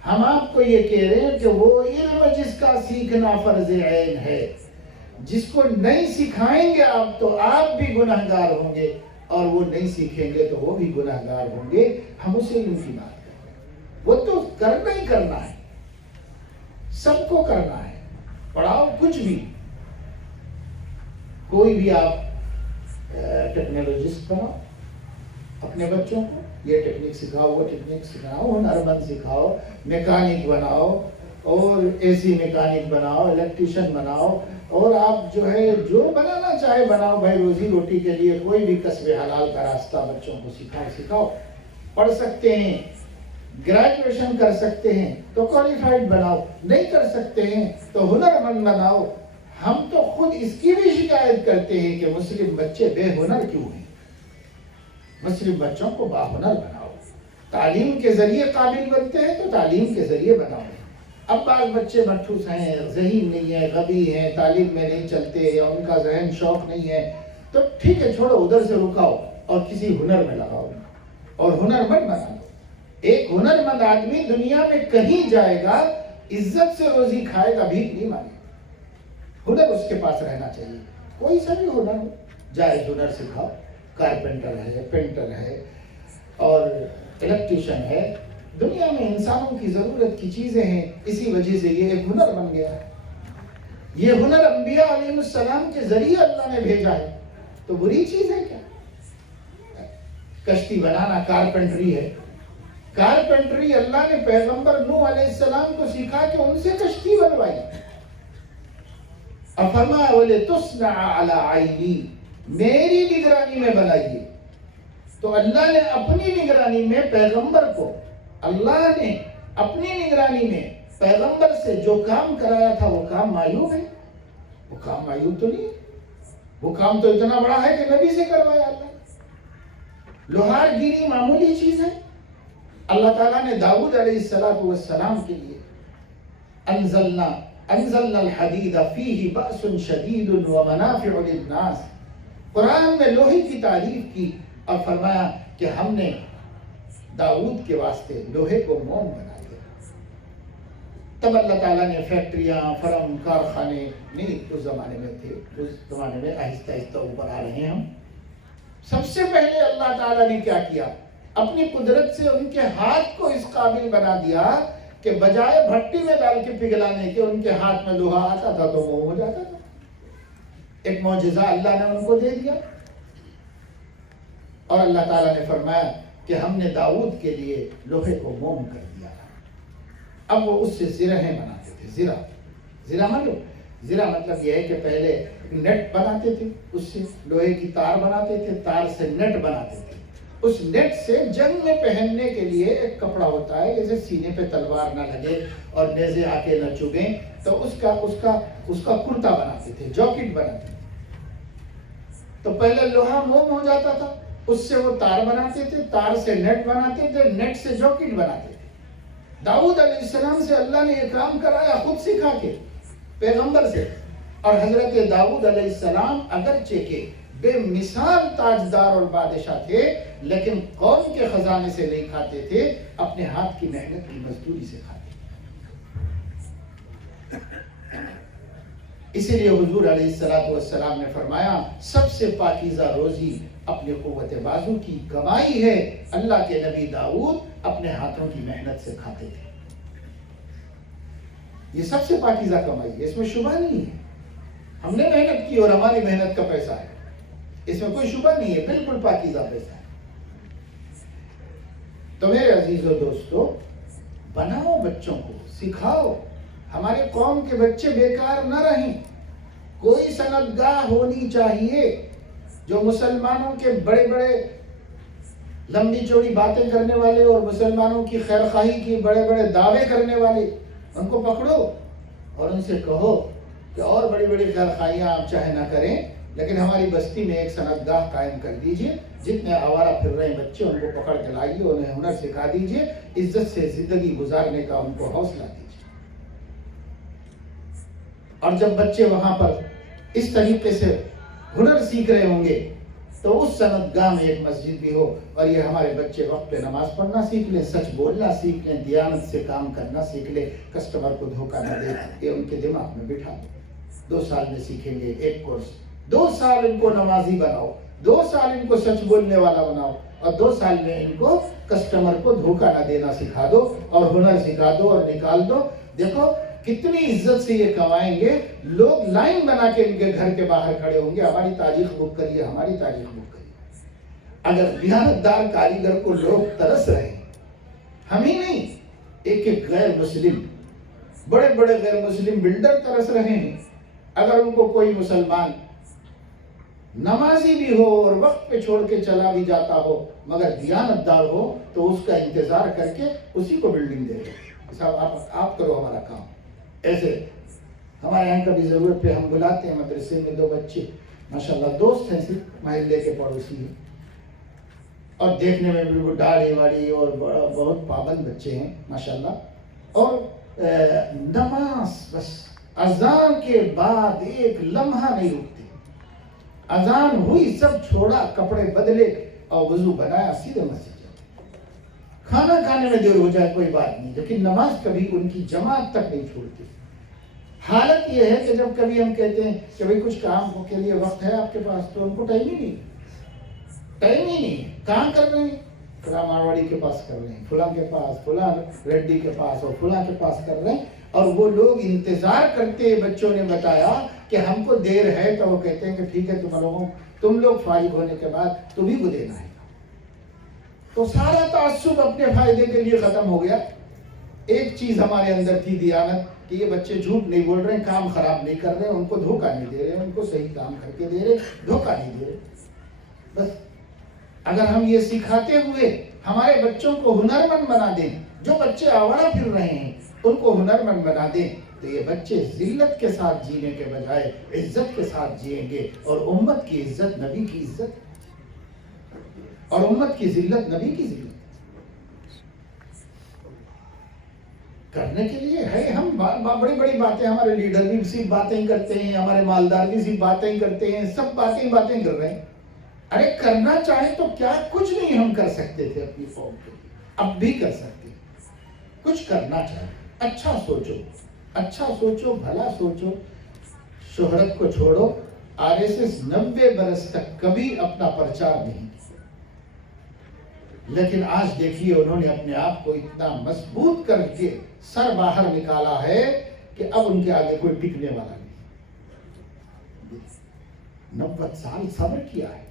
ہم آپ کو یہ کہہ رہے ہیں کہ وہ علم جس کا سیکھنا فرض عین ہے، جس کو نہیں سکھائیں گے آپ تو آپ بھی گنہگار ہوں گے، اور وہ نہیں سیکھیں گے تو وہ بھی گنہگار ہوں گے. ہم اس علم کی بات کر رہے ہیں. وہ تو کرنا ہی کرنا ہے، سب کو کرنا ہے. پڑھاؤ کچھ بھی، کوئی بھی آپ ٹیکنالوجسٹ بناؤ، اپنے بچوں کو یہ ٹیکنیک سکھاؤ، وہ ٹیکنیک سکھاؤ، ہنرمند سکھاؤ، میکانک بناؤ، اور اے سی میکانک بناؤ، الیکٹریشین بناؤ، اور آپ جو ہے جو بنانا چاہے بناؤ. بھائی روزی روٹی کے لیے کوئی بھی کسب حلال کا راستہ بچوں کو سکھاؤ. پڑھ سکتے ہیں، گریجویشن کر سکتے ہیں تو کوالیفائڈ بناؤ، نہیں کر سکتے ہیں تو ہنرمند بناؤ. ہم تو خود اس کی بھی شکایت کرتے ہیں کہ مسلم بچے بے ہنر کیوں ہیں. مسلم بچوں کو باہنر بناؤ. تعلیم کے ذریعے قابل بنتے ہیں تو تعلیم کے ذریعے بناؤ. اب بعض بچے مٹھوس ہیں، ذہین نہیں ہیں، غبی ہیں، تعلیم میں نہیں چلتے یا ان کا ذہن شوق نہیں ہے، تو ٹھیک ہے چھوڑو، ادھر سے رکاؤ اور کسی ہنر میں لگاؤ اور ہنرمند بنا دو. ایک ہنرمند آدمی دنیا میں کہیں جائے گا عزت سے روزی کھائے گا، بھیک نہیں مانگے. ہنر اس کے پاس رہنا چاہیے. کوئی سا بھی ہنر ہو، جائز ہنر سکھاؤ. کارپینٹر ہے، پینٹر ہے اور الیکٹریشین ہے. دنیا میں انسانوں کی ضرورت کی چیزیں ہیں، اسی وجہ سے یہ ایک ہنر بن گیا ہے. یہ ہنر انبیاء علیہ السلام کے ذریعے اللہ نے بھیجا ہے، تو بری چیز ہے کیا؟ کشتی بنانا کارپینٹری ہے. کارپینٹری اللہ نے پیغمبر نوح علیہ السلام کو سکھا کہ ان سے کشتی بنوائی. اور فرمایا وَلِتُصْنَعَ عَلَىٰ عَيْنِي، میری نگرانی میں بنائیے. تو اللہ نے اپنی نگرانی میں پیغمبر کو، اللہ نے اپنی نگرانی میں پیغمبر سے جو کام کرایا تھا وہ کام معیوب ہے؟ وہ کام معیوب تو نہیں ہے. وہ کام تو اتنا بڑا ہے کہ نبی سے کروایا اللہ. لوہار گیری معمولی چیز ہے. اللہ تعالیٰ نے داؤد علیہ السلام کے لیے انزلنا الحدید فیہ بأس شدید ومنافع للناس، قرآن میں لوہے کی تعریف کی اور فرمایا کہ ہم نے داؤد کے واسطے لوہے کو موم بنا دیا. تب اللہ تعالیٰ نے فیکٹریاں، فرم، کارخانے نہیں اس زمانے میں تھے، اس زمانے میں آہستہ آہستہ اوپر آ رہے ہیں ہم. سب سے پہلے اللہ تعالیٰ نے کیا کیا؟ اپنی قدرت سے ان کے ہاتھ کو اس قابل بنا دیا کہ بجائے بھٹی میں ڈال کے پگھلانے کے ان کے ہاتھ میں لوہا آتا تھا تو وہ ہو جاتا تھا. ایک معجزہ اللہ نے ان کو دے دیا. اور اللہ تعالیٰ نے فرمایا کہ ہم نے داؤد کے لیے لوہے کو موم کر دیا. اب وہ اس سے زرہیں بناتے تھے. زرہ مطلب یہ ہے کہ پہلے نیٹ بناتے تھے، اس سے لوہے کی تار بناتے تھے، تار سے نیٹ بناتے تھے. اس نیٹ سے جنگ میں پہننے کے لیے ایک کپڑا ہوتا ہے، جیسے سینے پہ تلوار نہ لگے اور نیزے آ کے نہ چبھیں، تو اس کا کرتا بناتے تھے، جاکٹ بناتے تھے. تو پہلے لوہا موم ہو جاتا تھا، اس سے وہ تار بناتے تھے، تار سے نیٹ بناتے تھے، نیٹ سے جاکٹ بناتے تھے. داؤد علیہ السلام سے اللہ نے یہ کام کرایا خود سکھا کے پیغمبر سے. اور حضرت داؤد علیہ السلام اگرچہ کہ بے مثال تاجدار اور بادشاہ تھے، لیکن قوم کے خزانے سے نہیں کھاتے تھے، اپنے ہاتھ کی محنت کی مزدوری سے کھاتے تھے. اسی لیے حضور علیہ السلام نے فرمایا سب سے پاکیزہ روزی اپنے قوت بازو کی کمائی ہے. اللہ کے نبی داؤد اپنے ہاتھوں کی محنت سے کھاتے تھے. یہ سب سے پاکیزہ کمائی ہے، اس میں شبہ نہیں ہے. ہم نے محنت کی اور ہماری محنت کا پیسہ ہے، اس میں کوئی شبہ نہیں ہے، بالکل پاکیزہ پیسہ ہے. تو میرے عزیز و دوستو، بناؤ بچوں کو، سکھاؤ. ہمارے قوم کے بچے بیکار نہ رہیں. کوئی سندگاہ ہونی چاہیے جو مسلمانوں کے بڑے بڑے لمبی چوڑی باتیں کرنے والے اور مسلمانوں کی خیر خواہی کی بڑے بڑے دعوے کرنے والے، ان کو پکڑو اور ان سے کہو کہ اور بڑی بڑی خیر خواہیاں آپ چاہے نہ کریں، لیکن ہماری بستی میں ایک سندگاہ قائم کر دیجئے. جتنے آوارہ پھر رہے بچے ان کو پکڑ کے لائیے، انہیں ہنر سکھا دیجئے، عزت سے زندگی گزارنے کا ان کو حوصلہ دیجئے. اور جب بچے وہاں پر اس طریقے سے ہنر سیکھ رہے ہوں گے تو اس سندگاہ میں ایک مسجد بھی ہو اور یہ ہمارے بچے وقت پہ نماز پڑھنا سیکھ لیں، سچ بولنا سیکھ لیں، دیانت سے کام کرنا سیکھ لیں، کسٹمر کو دھوکہ نہ دیں. یہ ان کے دماغ میں بٹھا دو. 2 سال میں سیکھیں گے ایک کورس. 2 سال ان کو نمازی بناؤ، 2 سال ان کو سچ بولنے والا بناؤ، اور 2 سال میں ان کو کسٹمر کو دھوکہ نہ دینا سکھا دو اور ہنر سکھا دو اور نکال دو. دیکھو کتنی عزت سے یہ کمائیں گے. لوگ لائن بنا کے ان کے گھر کے باہر کھڑے ہوں گے، ہماری تاریخ بک کریے، ہماری تاریخ بک کریے. اگر دیانتدار کاریگر کو لوگ ترس رہے ہیں، ہم ہی نہیں، ایک غیر مسلم، بڑے بڑے غیر مسلم بلڈر ترس رہے ہیں. اگر ان کو کوئی مسلمان نمازی بھی ہو اور وقت پہ چھوڑ کے چلا بھی جاتا ہو مگر دیانتدار ہو تو اس کا انتظار کر کے اسی کو بلڈنگ دے رہے صاحب آپ کرو ہمارا کام. ایسے ہمارے یہاں کبھی ضرورت پہ ہم بلاتے ہیں مدرسے میں 2 بچے ماشاءاللہ دوست ہیں، صرف محلے کے پڑوسی ہیں اور دیکھنے میں بالکل داڑھی واڑی اور بہت پابند بچے ہیں ماشاءاللہ. اور نماز بس اذان کے بعد ایک لمحہ نہیں رکتے. اذان ہوئی سب چھوڑا، کپڑے بدلے اور وضو بنایا، سیدھے مسجد. کھانا کھانے میں دیر ہو جائے کوئی بات نہیں، لیکن نماز کبھی ان کی جماعت تک نہیں چھوڑتی. حالت یہ ہے کہ جب کبھی ہم کہتے ہیں کہ بھئی کچھ کام کے لیے وقت ہے آپ کے پاس، تو ان کو ٹائم ہی نہیں. کام کر رہے ہیں، فلاں مارواڑی کے پاس کر رہے ہیں، فلاں کے پاس، فلاں ریڈی کے پاس اور فلاں کے پاس کر رہے ہیں. اور وہ لوگ انتظار کرتے، بچوں نے بتایا کہ ہم کو دیر ہے، تو وہ کہتے ہیں کہ ٹھیک ہے تم لوگ فارغ ہونے کے بعد تمہیں کو دینا ہے. تو سارا تعصب اپنے فائدے کے لیے ختم ہو گیا. ایک چیز ہمارے اندر تھی، دیانت، کہ یہ بچے جھوٹ نہیں بول رہے ہیں، کام خراب نہیں کر رہے ہیں، ان کو دھوکہ نہیں دے رہے ہیں، ان کو صحیح کام کر کے دے رہے، دھوکہ نہیں دے رہے. بس اگر ہم یہ سکھاتے ہوئے ہمارے بچوں کو ہنرمند بنا دیں، جو بچے آوارہ پھر رہے ہیں ان کو ہنرمند بنا دیں، تو یہ بچے ذلت کے ساتھ جینے کے بجائے عزت کے ساتھ جئیں گے. اور امت کی عزت نبی کی عزت، اور امت کی ذلت نبی کی ذلت. کرنے کے لیے ہے. ہم بڑی بڑی باتیں، ہمارے لیڈر بھی صرف باتیں ہی کرتے ہیں، ہمارے مالدار بھی صرف باتیں ہی کرتے ہیں، سب باتیں کر رہے ہیں. ارے کرنا چاہیں تو کیا کچھ نہیں ہم کر سکتے تھے اپنی قوم کے لیے، اب بھی کر سکتے ہیں. کچھ کرنا چاہیں، اچھا سوچو، بھلا سوچو. شہرت کو چھوڑو. RSS 90 برس تک کبھی اپنا پرچار نہیں کیا، لیکن آج دیکھیے انہوں نے اپنے آپ کو اتنا مضبوط کر کے سر باہر نکالا ہے کہ اب ان کے آگے کوئی ٹکنے والا نہیں. 90 سال صبر کیا ہے.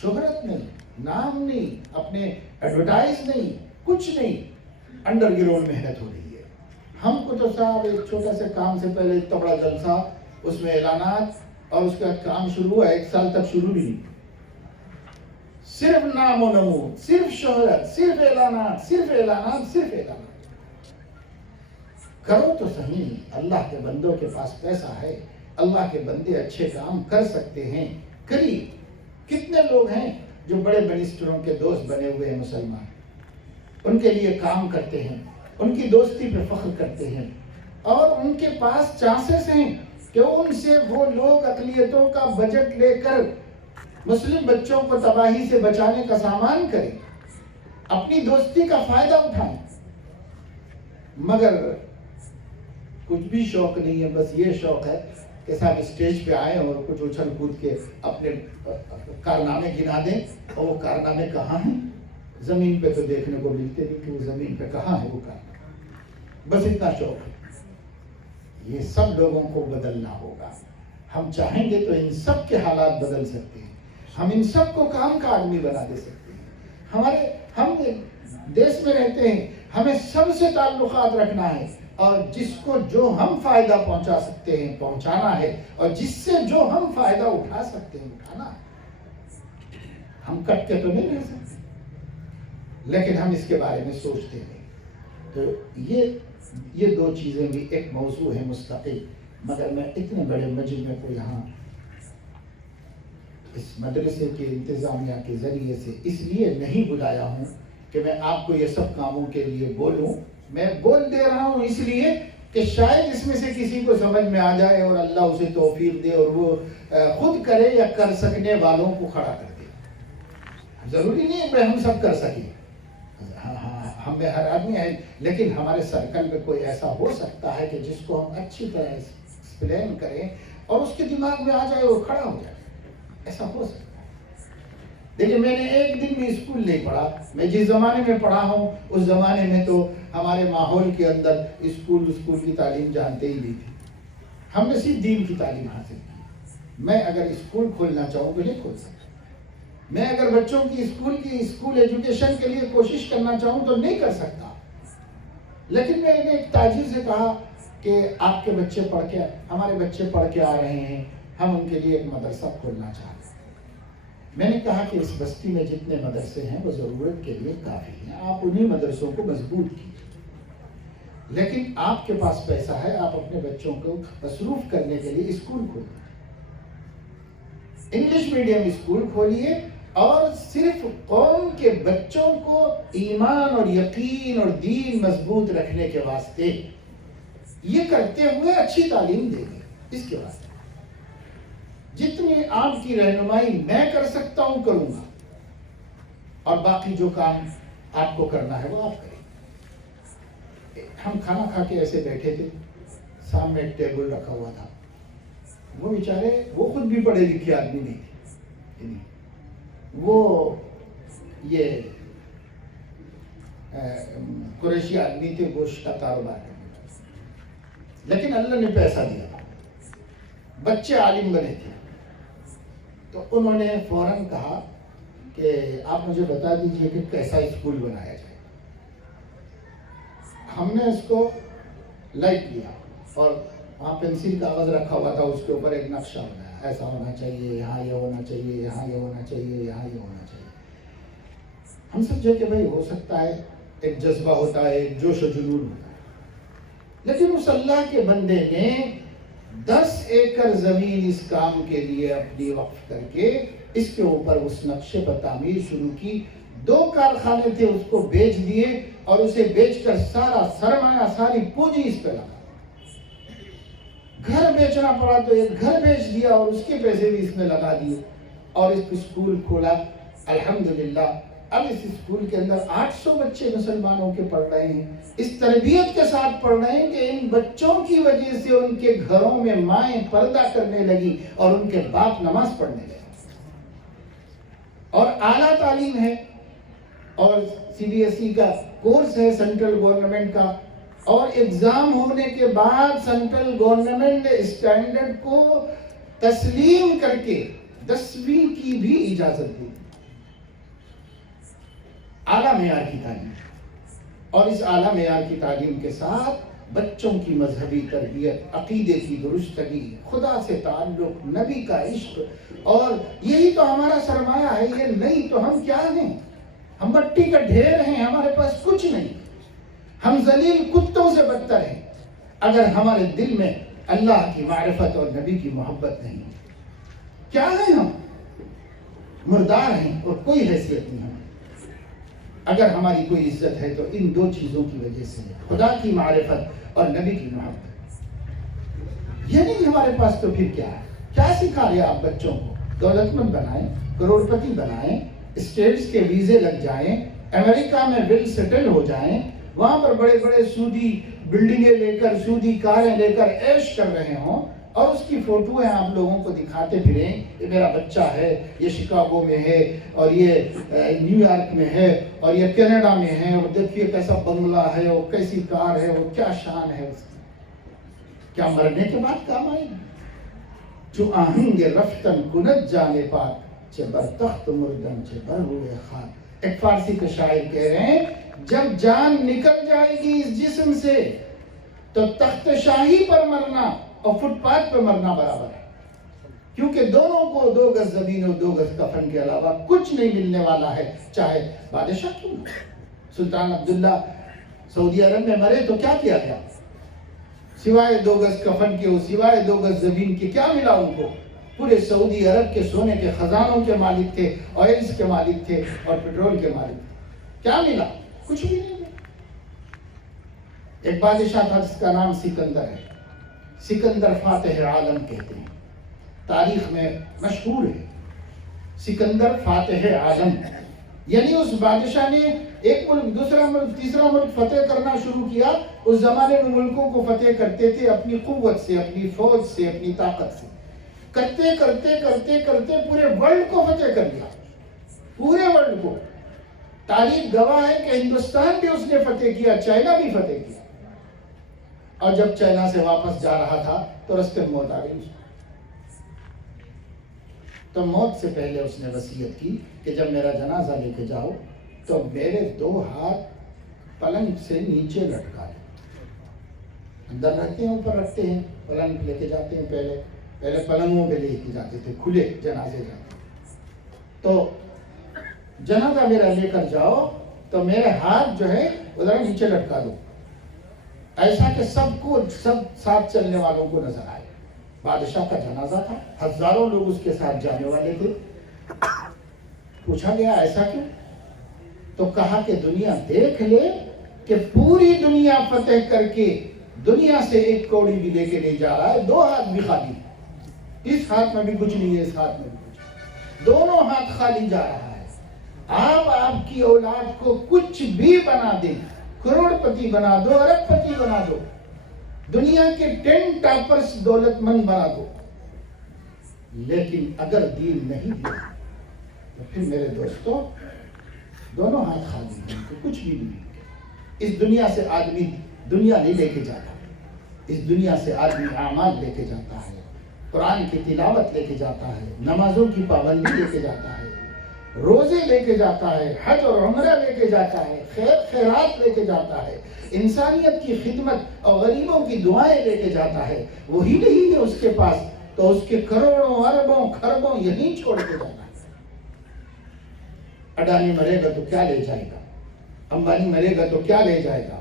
شہرت نہیں، نام نہیں، اپنے ایڈورٹائز نہیں، کچھ نہیں، انڈر گراؤنڈ محنت ہو رہی ہے. ہم کو تو صاحب ایک چھوٹا سے کام سے پہلے اتنا بڑا جلسہ، اس میں اعلانات، اور اس کے بعد کام شروع ہوا، 1 سال تک شروع بھی نہیں، صرف نام و نمود، صرف شہرت، صرف اعلانات، صرف اعلانات، صرف اعلانات۔ کرو تو صحیح، اللہ کے بندوں کے پاس پیسہ ہے، اللہ کے بندے اچھے کام کر سکتے ہیں، کریے۔ کتنے لوگ ہیں جو بڑے منسٹروں کے دوست بنے ہوئے ہیں مسلمان، ان کے لیے کام کرتے ہیں، ان کی دوستی پہ فخر کرتے ہیں، اور ان کے پاس چانسز ہیں کہ ان سے وہ لوگ اقلیتوں کا بجٹ لے کر مسلم بچوں کو تباہی سے بچانے کا سامان کریں، اپنی دوستی کا فائدہ اٹھائیں، مگر کچھ بھی شوق نہیں ہے، بس یہ شوق ہے کہ صاحب اسٹیج پہ آئیں اور کچھ اچھل کود کے اپنے کارنامے گنا دیں، اور وہ کارنامے کہاں ہیں؟ زمین پہ تو دیکھنے کو ملتے نہیں کہ وہ زمین پہ کہاں ہے وہ کارنامے، بس اتنا شوق ہے۔ یہ سب لوگوں کو بدلنا ہوگا، ہم چاہیں گے تو ان سب کے حالات بدل سکتے ہیں، ہم ان سب کو کام کا آدمی بنا دے سکتے ہیں۔ ہم دیش میں رہتے ہیں، ہمیں سب سے تعلقات رکھنا ہے، اور جس کو جو ہم فائدہ پہنچا سکتے ہیں پہنچانا ہے، اور جس سے جو ہم فائدہ اٹھا سکتے ہیں اٹھانا ہے۔ ہم کٹ کے تو نہیں رہ سکتے، لیکن ہم اس کے بارے میں سوچتے ہیں۔ تو یہ 2 چیزیں بھی ایک موضوع ہے مستقل، مگر میں اتنے بڑے مجمع کو یہاں اس مدرسے کے انتظامیہ کے ذریعے سے اس لیے نہیں بلایا ہوں کہ میں آپ کو یہ سب کاموں کے لیے بولوں، میں بول دے رہا ہوں اس لیے کہ شاید اس میں سے کسی کو سمجھ میں آ جائے اور اللہ اسے توفیق دے اور وہ خود کرے یا کر سکنے والوں کو کھڑا کر دے۔ ضروری نہیں ہے کہ ہم سب کر سکیں، ہم میں ہر آدمی ہے، لیکن ہمارے سرکل میں کوئی ایسا ہو سکتا ہے کہ جس کو ہم اچھی طرح ایکسپلین کریں اور اس کے دماغ میں آ جائے اور کھڑا ہو جائے، ایسا ہو سکتا ہے۔ دیکھیں، میں نے ایک دن بھی اسکول نہیں پڑھا، میں جس زمانے میں پڑھا ہوں اس زمانے میں تو ہمارے ماحول کے اندر اسکول کی تعلیم جانتے ہی نہیں تھے، ہم نے صرف دین کی تعلیم حاصل کی۔ میں اگر اسکول کھولنا چاہوں تو نہیں کھول سکتا، میں اگر بچوں کی اسکول ایجوکیشن کے لیے کوشش کرنا چاہوں تو نہیں کر سکتا، لیکن میں نے ایک تاجر سے کہا کہ آپ کے بچے ہمارے بچے پڑھ کے آ رہے ہیں، ہم ان کے لیے ایک مدرسہ کھولنا چاہتے ہیں۔ میں نے کہا کہ اس بستی میں جتنے مدرسے ہیں وہ ضرورت کے لیے کافی ہیں، آپ انہی مدرسوں کو مضبوط کیجیے، لیکن آپ کے پاس پیسہ ہے، آپ اپنے بچوں کو مصروف کرنے کے لیے اسکول کھولیے، انگلش میڈیم اسکول کھولیے، اور صرف قوم کے بچوں کو ایمان اور یقین اور دین مضبوط رکھنے کے واسطے، یہ کرتے ہوئے اچھی تعلیم دیں گے۔ اس کے واسطے جتنی آپ کی رہنمائی میں کر سکتا ہوں کروں گا، اور باقی جو کام آپ کو کرنا ہے وہ آپ کریں۔ ہم کھانا کھا کے ایسے بیٹھے تھے، سامنے ایک ٹیبل رکھا ہوا تھا، وہ بیچارے وہ خود بھی پڑھے لکھے آدمی نہیں تھے، وہ یہ قریشی آدمی تھے، گوشت کا کاروبار کرنے والے، لیکن اللہ نے پیسہ دیا، بچے عالم بنے تھے، تو انہوں نے فوراً کہا کہ آپ مجھے بتا دیجئے کہ کیسا اسکول بنایا جائے۔ ہم نے اس کو لائٹ لیا اور وہاں پینسل کاغذ رکھا ہوا تھا، اس کے اوپر ایک نقشہ بنایا، ایسا ہونا چاہیے، یہاں یہ ہونا چاہیے، یہاں یہ ہونا چاہیے، یہاں یہ ہونا چاہیے۔ ہم سمجھے کہ بھائی ہو سکتا ہے، ایک جذبہ ہوتا ہے، ایک جوش و جنون ہوتا ہے، لیکن اس اللہ کے بندے نے 10 ایکڑ زمین اس کام کے لیے اپنی وقف کر کے اس کے اوپر اس نقشے پر تعمیر شروع کی۔ 2 کارخانے تھے، اس کو بیچ دیے، اور اسے بیچ کر سارا سرمایہ، ساری پونجی اس پہ لگا۔ گھر بیچنا پڑا تو ایک گھر بیچ دیا اور اس کے پیسے بھی اس میں لگا دیے، اور اس اسکول کھولا۔ الحمدللہ اب اس اسکول کے اندر 800 بچے مسلمانوں کے پڑھ رہے ہیں، اس تربیت کے ساتھ پڑھ رہے ہیں کہ ان بچوں کی وجہ سے ان کے گھروں میں مائیں پردہ کرنے لگی اور ان کے باپ نماز پڑھنے لگے، اور اعلیٰ تعلیم ہے، اور CBSE کا کورس ہے سینٹرل گورنمنٹ کا، اور ایگزام ہونے کے بعد سینٹرل گورنمنٹ نے اسٹینڈرڈ کو تسلیم کر کے 10ویں کی بھی اجازت دی، اعلیٰ معیار کی تعلیم، اور اس اعلیٰ معیار کی تعلیم کے ساتھ بچوں کی مذہبی تربیت، عقیدے کی درستگی، خدا سے تعلق، نبی کا عشق، اور یہی تو ہمارا سرمایہ ہے. یہ نہیں تو ہم کیا ہیں؟ ہم مٹی کا ڈھیر ہیں، ہمارے پاس کچھ نہیں. ہم ذلیل کتوں سے بدتر ہیں اگر ہمارے دل میں اللہ کی معرفت اور نبی کی محبت نہیں. کیا ہیں ہم؟ مردار ہیں اور کوئی حیثیت نہیں ہمیں. اگر ہماری کوئی عزت ہے تو ان دو چیزوں کی وجہ سے ہے، خدا کی معرفت اور نبی کی محبت. یہ نہیں ہمارے پاس تو پھر کیا ہے؟ کیا سکھا رہے آپ بچوں کو؟ دولت مند بنائیں، کروڑ پتی بنائیں، اسٹیٹس کے ویزے لگ جائیں، امریکہ میں ویل سیٹل ہو جائیں، وہاں پر بڑے بڑے سودی بلڈنگیں لے کر، سودی کاریں لے کر عیش کر رہے ہوں، اور اس کی فوٹویں آپ لوگوں کو دکھاتے پھریں. یہ میرا بچہ ہے، یہ شکاگو میں ہے، اور یہ نیو یارک میں ہے، اور یہ کینیڈا میں ہے، اور دیکھیے کیسا بنگلہ ہے، اور کیسی کار ہے، اور کیا شان ہے اس کی. کیا مرنے کے بعد کام آئے گا؟ جو آہنگ رفتن کنت جانے پاک چے برتخت مردن چے بر ہوئے خان. ایک فارسی کے شاعر کہہ رہے ہیں جب جان نکل جائے گی اس جسم سے تو تخت شاہی پر مرنا اور فٹ پاتھ پہ مرنا برابر ہے، کیونکہ دونوں کو 2 گز زمین اور 2 گز کفن کے علاوہ کچھ نہیں ملنے والا ہے، چاہے بادشاہ کیوں نہ. سلطان عبداللہ سعودی عرب میں مرے تو کیا کیا گیا؟ سوائے 2 گز کفن کے، سوائے 2 گز زمین کے کیا ملا ان کو؟ پورے سعودی عرب کے سونے کے خزانوں کے مالک تھے، آئلز کے مالک تھے، اور پیٹرول کے مالک تھے. کیا ملا؟ کچھ بھی نہیں ملا. ایک بادشاہ تھا جس کا نام سکندر ہے. سکندر فاتح عالم کہتے ہیں، تاریخ میں مشہور ہے. سکندر فاتح عالم، یعنی اس بادشاہ نے ایک ملک، دوسرا ملک، تیسرا ملک فتح کرنا شروع کیا. اس زمانے میں ملکوں کو فتح کرتے تھے اپنی قوت سے، اپنی فوج سے، اپنی طاقت سے. کرتے کرتے کرتے کرتے پورے ورلڈ کو فتح کر دیا، پورے ورلڈ کو. تاریخ گواہ ہے کہ ہندوستان بھی اس نے فتح کیا، چائنا بھی فتح کیا. اور جب چائنا سے واپس جا رہا تھا تو رستے میں موت آ گئی. تو موت سے پہلے اس نے وصیت کی کہ جب میرا جنازہ لے کے جاؤ تو میرے 2 ہاتھ پلنگ سے نیچے لٹکا دو. اندر رہتے ہیں، اوپر رکھتے ہیں، پلنگ لے کے جاتے ہیں. پہلے پلنگوں پہ لے کے جاتے تھے، کھلے جنازے جاتے. تو جنازہ میرا لے کر جاؤ تو میرے ہاتھ جو ہے ادھر نیچے لٹکا دو، ایسا کہ سب ساتھ چلنے والوں کو نظر آئے. بادشاہ کا جنازہ تھا، ہزاروں لوگ اس کے ساتھ جانے والے تھے. پوچھا گیا ایسا کیوں؟ تو کہا کہ دنیا دیکھ لے کہ پوری دنیا فتح کر کے دنیا سے 1 کوڑی بھی لے کے نہیں جا رہا ہے، 2 ہاتھ بھی خالی. اس ہاتھ میں بھی کچھ نہیں ہے، اس ہاتھ میں بھی کچھ، دونوں ہاتھ خالی جا رہا ہے. آپ کی اولاد کو کچھ بھی بنا دیں، کروڑ پتی بنا دو، ارب پتی بنا دو، دنیا کے 10 ٹاپرز دولت مند بنا دو، لیکن اگر دین نہیں ہے تو پھر میرے دوستو دونوں ہاتھ خالی ہیں، تو کچھ بھی نہیں. اس دنیا سے آدمی دنیا نہیں لے کے جاتا، اس دنیا سے آدمی اعمال لے کے جاتا ہے، قرآن کی تلاوت لے کے جاتا ہے، نمازوں کی پابندی لے کے جاتا ہے، روزے لے کے جاتا ہے، حج اور عمرہ لے کے جاتا ہے، خیرات لے کے جاتا ہے، انسانیت کی خدمت اور غریبوں کی دعائیں لے کے جاتا ہے. وہی نہیں ہے اس کے پاس تو اس کے کروڑوں اربوں خربوں یہیں چھوڑ کے جانا ہے. اڈانی مرے گا تو کیا لے جائے گا؟ امبانی مرے گا تو کیا لے جائے گا؟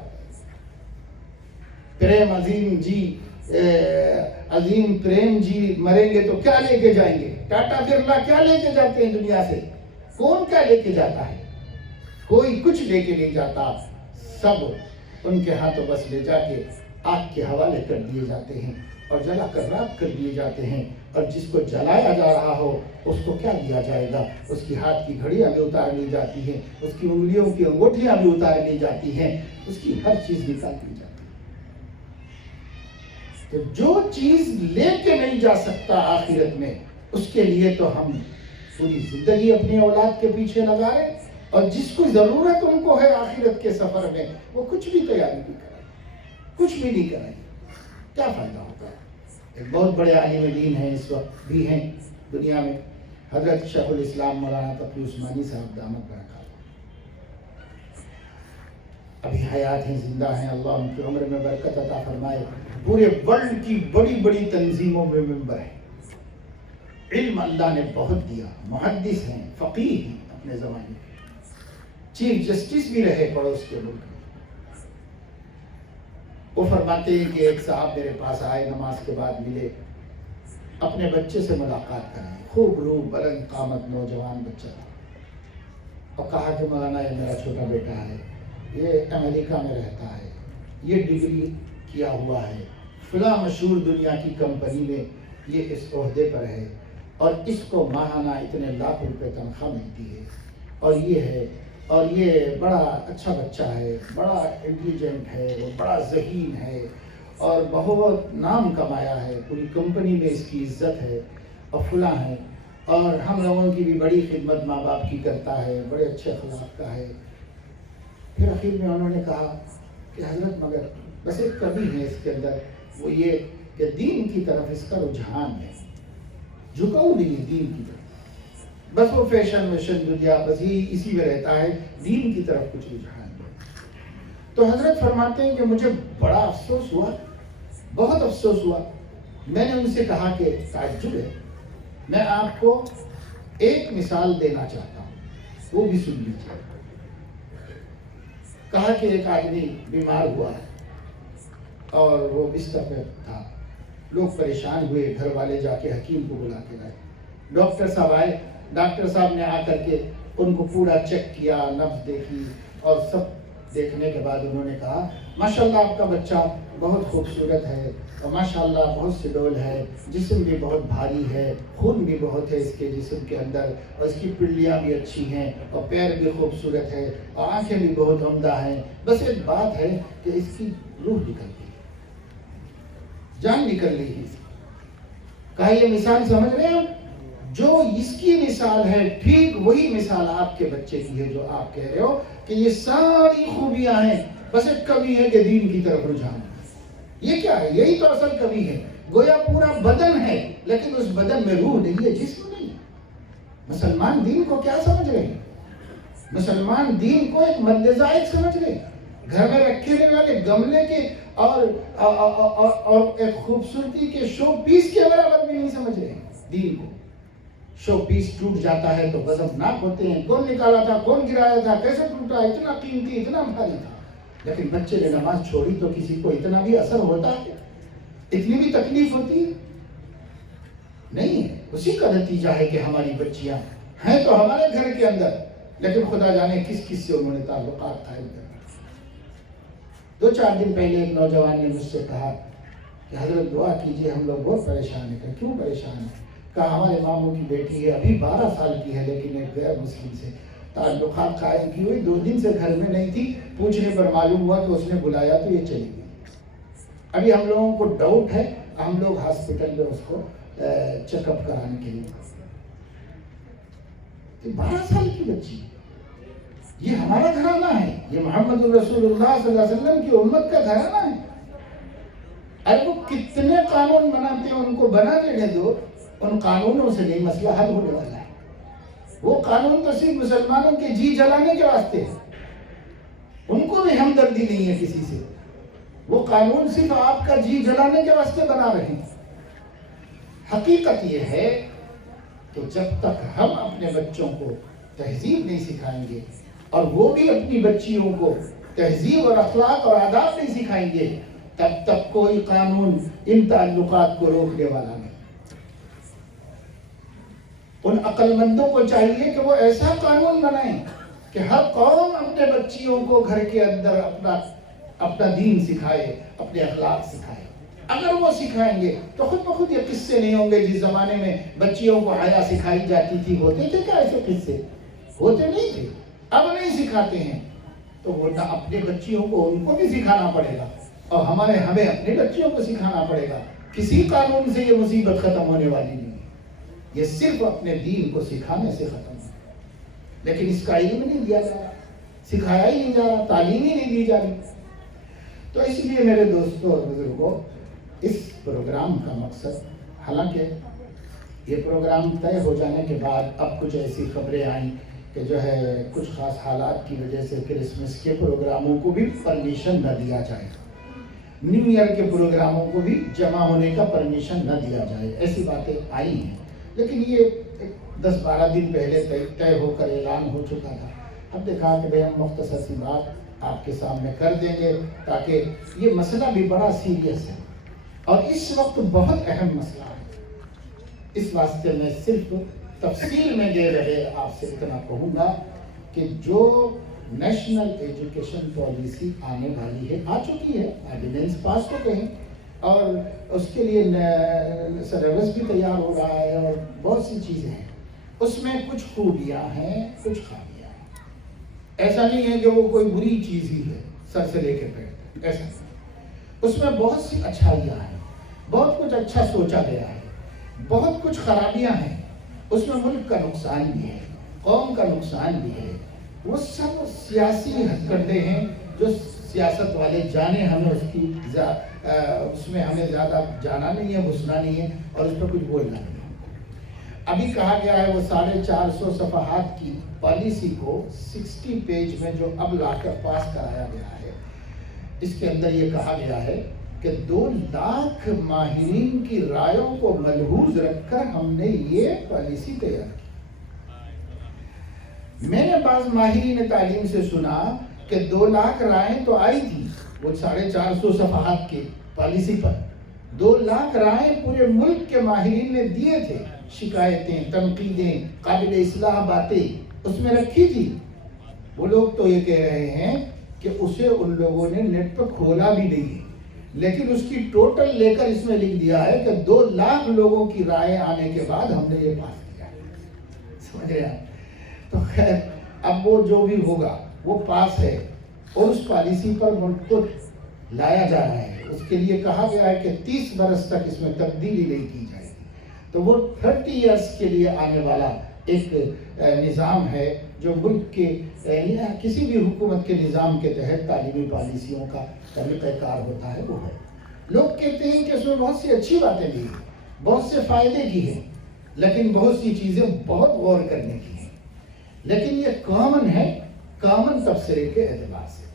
پریم عظیم پریم جی مریں گے تو کیا لے کے جائیں گے؟ ٹاٹا برلا کیا لے کے جاتے ہیں دنیا سے؟ کون کیا لے کے جاتا ہے؟ کوئی کچھ لے کے نہیں جاتا. سب ان کے ہاتھوں بس لے جا کے آگ کے حوالے کر دیے جاتے ہیں اور جلا کر راکھ کر دیے جاتے ہیں. اور جس کو جلایا جا رہا ہو اس کو کیا دیا جائے گا؟ اس کی ہاتھ کی گھڑیاں بھی اتار لی جاتی ہیں، اس کی انگلیوں کی انگوٹھیاں بھی اتار لی جاتی ہیں، اس کی ہر چیز نکال دی جاتی ہے. تو جو چیز لے کے نہیں جا سکتا آخرت میں، اس کے لیے تو ہم پوری زندگی اپنی اولاد کے پیچھے لگا رہے، اور جس کو ضرورت ان کو ہے آخرت کے سفر میں وہ کچھ بھی تیاری نہیں کرائے، کچھ بھی نہیں کرائے. کیا فائدہ ہوگا؟ ایک بہت بڑے عالم دین ہیں، اس وقت بھی ہیں دنیا میں، حضرت شیخ الاسلام مولانا تقی عثمانی صاحب دامت برکاتہ. ابھی حیات ہیں، زندہ ہیں، اللہ ان کی عمر میں برکت عطا فرمائے. پورے ورلڈ کی بڑی بڑی تنظیموں میں ممبر ہیں. علم اللہ نے بہت دیا، محدث ہیں، فقیہ ہیں اپنے زمانے میں، چیف جسٹس بھی رہے پڑوس کے ملک میں. وہ فرماتے ہیں کہ ایک صاحب میرے پاس آئے، نماز کے بعد ملے، اپنے بچے سے ملاقات کریں، خوب روح بلند قامت نوجوان بچہ تھا، اور کہا کہ مولانا یہ میرا چھوٹا بیٹا ہے، یہ امریکہ میں رہتا ہے، یہ ڈگری کیا ہوا ہے، فلاں مشہور دنیا کی کمپنی میں یہ اس عہدے پر ہے، اور اس کو ماہانہ اتنے لاکھ روپے تنخواہ ملتی ہے، اور یہ ہے، اور یہ بڑا اچھا بچہ ہے، بڑا انٹیلیجنٹ ہے، وہ بڑا ذہین ہے، اور بہت نام کمایا ہے، پوری کمپنی میں اس کی عزت ہے، اور فلاں ہے، اور ہم لوگوں کی بھی بڑی خدمت ماں باپ کی کرتا ہے، بڑے اچھے اخلاق کا ہے. پھر آخر میں انہوں نے کہا کہ حضرت مگر بس ایک کمی ہے اس کے اندر، وہ یہ کہ دین کی طرف اس کا رجحان ہے، جھکاؤ نہیں ہے دین کی طرف، بس وہ فیشن ویشن دنیا بس ہی اسی میں رہتا ہے، دین کی طرف کچھ رجحان نہیں. تو حضرت فرماتے ہیں کہ مجھے بڑا افسوس ہوا، بہت افسوس ہوا. میں نے ان سے کہا کہ تعجب ہے، میں آپ کو ایک مثال دینا چاہتا ہوں، وہ بھی سن لیجیے. کہا کہ ایک آدمی بیمار ہوا اور وہ بستر پہ تھا، لوگ پریشان ہوئے، گھر والے جا کے حکیم کو بلا کے لائے. ڈاکٹر صاحب آئے، ڈاکٹر صاحب نے آ کر کے ان کو پورا چیک کیا، نبض دیکھی، اور سب دیکھنے کے بعد انہوں نے کہا ماشاءاللہ آپ کا بچہ بہت خوبصورت ہے، اور ماشاءاللہ بہت سڈول ہے، جسم بھی بہت بھاری ہے، خون بھی بہت ہے اس کے جسم کے اندر، اور اس کی پنڈلیاں بھی اچھی ہیں، اور پیر بھی خوبصورت ہے، اور آنکھیں بھی بہت عمدہ ہیں. بس ایک بات ہے کہ اس کی روح نکل گئی، جان نکل رہی ہے. کہا یہ مثال سمجھ رہے ہیں، جو اس کی مثال ہے ٹھیک وہی مثال آپ کے بچے کی ہے، جو آپ کہہ رہے ہو کہ یہ ساری خوبیاں ہیں، بس ایک کمی ہے کہ دین کی طرف رجحان. یہ کیا ہے؟ یہی تو اصل کمی ہے. گویا پورا بدن ہے لیکن اس بدن میں روح نہیں ہے، جسم نہیں ہے. مسلمان دین کو کیا سمجھ رہے ہیں؟ مسلمان دین کو ایک مد زائد سمجھ رہے ہیں، گھر میں رکھے والے گملے کے اور ایک خوبصورتی کے شو پیس کے برابر بھی نہیں سمجھ رہے ہیں دین کو. شو پیس ٹوٹ جاتا ہے تو غضبناک ہوتے ہیں، کون نکالا تھا، کون گرایا تھا، کیسے ٹوٹا، اتنا قیمتی، اتنا بھاری تھا. لیکن بچے نے نماز چھوڑی تو کسی کو اتنا بھی اثر ہوتا ہے، اتنی بھی تکلیف ہوتی ہے؟ نہیں ہے. اسی کا نتیجہ ہے کہ ہماری بچیاں ہیں تو ہمارے گھر کے اندر، لیکن خدا جانے کس کس سے انہوں نے تعلقات قائم کرنا. 2-4 دن پہلے ایک نوجوان نے مجھ سے کہا کہ حضرت دعا کیجئے، ہم لوگ بہت پریشان ہیں. کیوں پریشان ہیں؟ کہا ہمارے ماموں کی بیٹی ہے، ابھی 12 سال کی ہے، لیکن ایک غیر مسلم سے تعلقات قائم کی ہوئی، 2 دن سے گھر میں نہیں تھی، پوچھنے پر معلوم ہوا کہ اس نے بلایا تو یہ چلی گئی. ابھی ہم لوگوں کو ڈاؤٹ ہے، ہم لوگ ہاسپٹل میں اس کو چیک اپ کرانے کے لیے. 12 سال کی بچی، یہ ہمارا گھرانہ ہے، یہ محمد رسول اللہ صلی اللہ علیہ وسلم کی امت کا گھرانہ ہے. ارے وہ کتنے قانون بناتے ہیں، ان کو بنا دینے دو، ان قانونوں سے نہیں مسئلہ حل ہونے والا ہے. وہ قانون تو صرف مسلمانوں کے جی جلانے کے واسطے ہے، ان کو بھی ہمدردی نہیں ہے کسی سے. وہ قانون صرف آپ کا جی جلانے کے واسطے بنا رہے ہیں. حقیقت یہ ہے کہ جب تک ہم اپنے بچوں کو تہذیب نہیں سکھائیں گے، اور وہ بھی اپنی بچیوں کو تہذیب اور اخلاق اور آداب نہیں سکھائیں گے، تب تک کوئی قانون ان تعلقات کو روکنے والا نہیں. ان عقل مندوں کو چاہیے کہ وہ ایسا قانون بنائیں کہ ہر قوم اپنے بچیوں کو گھر کے اندر اپنا دین سکھائے، اپنے اخلاق سکھائے. اگر وہ سکھائیں گے تو خود بخود یہ قصے نہیں ہوں گے. جس زمانے میں بچیوں کو حیا سکھائی جاتی تھی، ہوتے تھے کیا ایسے قصے؟ ہوتے نہیں تھے. اب نہیں سکھاتے ہیں تو وہ نہ اپنے بچیوں کو ان کو بھی سکھانا پڑے گا، اور ہمیں اپنے بچیوں کو سکھانا پڑے گا. کسی قانون سے یہ مصیبت ختم ہونے والی نہیں ہے، یہ صرف اپنے دین کو سکھانے سے ختم ہے. لیکن اس کا علم نہیں دیا جا رہا، سکھایا ہی نہیں جا رہا، تعلیم ہی نہیں دی جا رہی. تو اس لیے میرے دوستوں اور بزرگوں، اس پروگرام کا مقصد، حالانکہ یہ پروگرام طے ہو جانے کے بعد اب کچھ ایسی خبریں آئیں کہ جو ہے کچھ خاص حالات کی وجہ سے کرسمس کے پروگراموں کو بھی پرمیشن نہ دیا جائے، نیو ایئر کے پروگراموں کو بھی جمع ہونے کا پرمیشن نہ دیا جائے، ایسی باتیں آئی ہیں۔ لیکن یہ 10-12 دن پہلے طے ہو کر اعلان ہو چکا تھا۔ ہم نے کہا کہ ہم مختصر سی بات آپ کے سامنے کر دیں گے، تاکہ یہ مسئلہ بھی بڑا سیریس ہے اور اس وقت بہت اہم مسئلہ ہے۔ اس واسطے میں صرف تفصیل میں دے رہے آپ سے اتنا کہوں گا کہ جو نیشنل ایجوکیشن پالیسی آنے والی ہے، آ چکی ہے، آرڈیننس پاس ہو گئے ہیں اور اس کے لیے سلیبس بھی تیار ہو رہا ہے اور بہت سی چیزیں ہیں۔ اس میں کچھ خوبیاں ہیں، کچھ خامیاں ہیں۔ ایسا نہیں ہے کہ وہ کوئی بری چیز ہی ہے سر سے لے کے پیر تک، ایسا نہیں۔ اس میں بہت سی اچھائیاں ہیں، بہت کچھ اچھا سوچا گیا ہے، بہت کچھ خرابیاں ہیں۔ اس میں ملک کا نقصان بھی ہے، قوم کا نقصان بھی ہے۔ وہ سب سیاسی ہتھ کنڈے ہیں جو سیاست والے جانے، ہمیں اس میں ہمیں زیادہ جانا نہیں ہے، گھسنا نہیں ہے اور اس پر کچھ بولنا نہیں ہے۔ ابھی کہا گیا ہے وہ 450 صفحات کی پالیسی کو 60 پیج میں جو اب لا کر پاس کرایا گیا ہے، اس کے اندر یہ کہا گیا ہے کہ 2 لاکھ ماہرین کی رائےوں کو ملحوظ رکھ کر ہم نے یہ پالیسی تیار کی۔ میں نے بعض ماہرین تعلیم سے سنا کہ 2 لاکھ رائیں تو آئی تھی وہ 450 صفحات کی پالیسی پر، 2 لاکھ رائیں پورے ملک کے ماہرین نے دیے تھے، شکایتیں، تنقیدیں، قابل اصلاح باتیں اس میں رکھی تھی۔ وہ لوگ تو یہ کہہ رہے ہیں کہ اسے ان لوگوں نے نیٹ پر کھولا بھی نہیں ہے، لیکن اس کی ٹوٹل لے کر اس میں لکھ دیا ہے کہ 2 لاکھ لوگوں کی رائے آنے کے بعد ہم نے یہ پاس کیا ہے۔ سمجھ رہے ہیں؟ تو خیر اب وہ جو بھی ہوگا وہ پاس ہے اور اس پالیسی پر ملک کو لایا جا رہا ہے۔ اس کے لیے کہا گیا ہے کہ 30 برس تک اس میں تبدیلی نہیں کی جائے گی۔ تو وہ 30 ایئرس کے لیے آنے والا ایک نظام ہے جو ملک کے کسی بھی حکومت کے نظام کے تحت تعلیمی پالیسیوں کا طریقہ کار ہوتا ہے، وہ ہے۔ لوگ کہتے ہیں کہ اس میں بہت سی اچھی باتیں بھی ہیں، بہت سے فائدے کی ہیں، لیکن بہت سی چیزیں بہت غور کرنے کی ہیں۔ لیکن یہ کامن ہے، کامن تبصرے کے اعتبار سے۔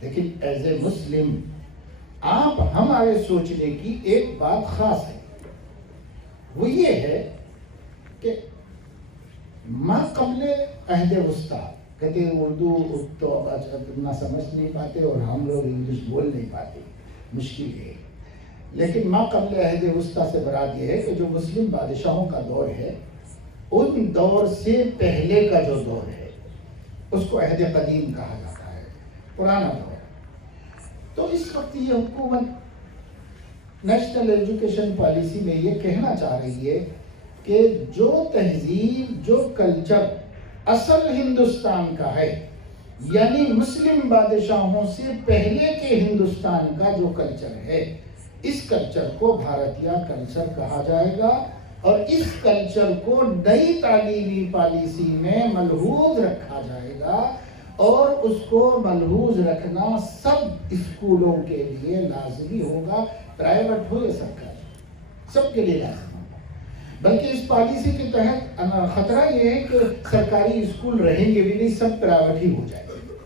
لیکن ایز اے مسلم آپ ہمارے سوچنے کی ایک بات خاص ہے، وہ یہ ہے کہ ما قبل عہد وسطیٰ، کہتے ہیں اردو تو اتنا سمجھ نہیں پاتے اور ہم لوگ انگلش بول نہیں پاتے، مشکل ہے۔ لیکن ما قبل عہد وسطیٰ سے مراد یہ ہے کہ جو مسلم بادشاہوں کا دور ہے، ان دور سے پہلے کا جو دور ہے اس کو عہد قدیم کہا جاتا ہے، پرانا دور۔ تو اس وقت یہ حکومت نیشنل ایجوکیشن پالیسی میں یہ کہنا چاہ رہی ہے کہ جو تہذیب، جو کلچر اصل ہندوستان کا ہے، یعنی مسلم بادشاہوں سے پہلے کے ہندوستان کا جو کلچر ہے، اس کلچر کو بھارتیہ کلچر کہا جائے گا اور اس کلچر کو نئی تعلیمی پالیسی میں ملحوظ رکھا جائے گا اور اس کو ملحوظ رکھنا سب اسکولوں کے لیے لازمی ہوگا، پرائیویٹ ہو یا سرکاری، سب کے لیے لازمی ہوگا۔ بلکہ اس پالیسی کے تحت خطرہ یہ ہے کہ سرکاری اسکول رہیں گے بھی نہیں، سب پرائیویٹ ہی ہو جائے گا۔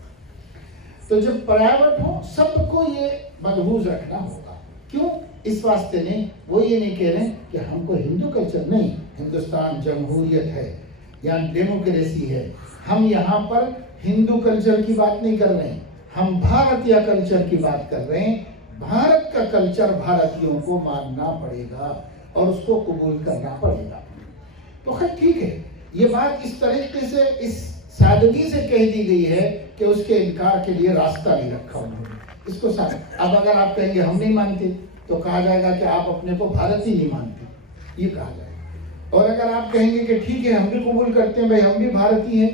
تو جب پرائیویٹ ہو سب کو یہ ملحوظ رکھنا ہوگا۔ کیوں؟ اس واسطے نہیں، وہ یہ نہیں کہہ رہے کہ ہم کو ہندو کلچر نہیں، ہندوستان جمہوریت ہے، یہاں ڈیموکریسی ہے، ہم یہاں پر ہندو کلچر کی بات نہیں کر رہے ہیں، ہم بھارتیہ کلچر کی بات کر رہے ہیں۔ بھارت کا کلچر بھارتیوں کو ماننا پڑے گا اور اس کو قبول کرنا پڑے گا۔ تو خیر ٹھیک ہے، یہ بات اس طریقے سے، اس سادگی سے کہہ دی گئی ہے کہ اس کے انکار کے لیے راستہ نہیں رکھا انہوں نے اس کو اب اگر آپ کہیں گے ہم نہیں مانتے تو کہا جائے گا کہ آپ اپنے کو بھارتی نہیں مانتے، یہ کہا جائے گا۔ اور اگر آپ کہیں گے کہ ٹھیک ہے ہم بھی قبول کرتے ہیں، بھائی ہم بھی بھارتی ہیں،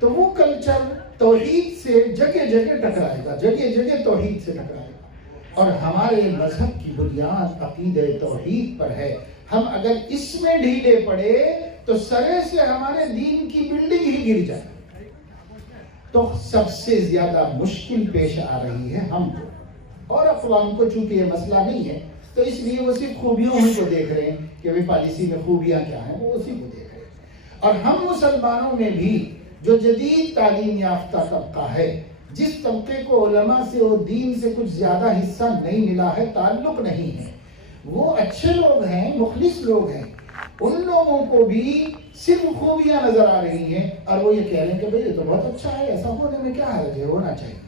تو وہ کلچر توحید سے جگہ جگہ ٹکرائے گا، جگہ جگہ توحید سے ٹکرائے گا۔ اور ہمارے مذہب کی بنیاد عقیدہ توحید پر ہے، ہم اگر اس میں ڈھیلے پڑے تو سرے سے ہمارے دین کی بلڈنگ ہی گر جائے۔ تو سب سے زیادہ مشکل پیش آ رہی ہے ہم کو اور اقوام کو، چونکہ یہ مسئلہ نہیں ہے تو اس لیے وہ صرف خوبیوں کو دیکھ رہے ہیں کہ پالیسی میں خوبیاں کیا ہیں، وہ اسی کو دیکھ رہے ہیں۔ اور ہم مسلمانوں میں بھی جو جدید تعلیم یافتہ طبقہ ہے، جس طبقے کو علماء سے اور دین سے کچھ زیادہ حصہ نہیں ملا ہے، تعلق نہیں ہے، وہ اچھے لوگ ہیں، مخلص لوگ ہیں، ان لوگوں کو بھی صرف خوبیاں نظر آ رہی ہیں اور وہ یہ کہہ رہے ہیں کہ بھئی یہ تو بہت اچھا ہے، ایسا ہونے میں کیا حرج ہے، ہونا چاہیے۔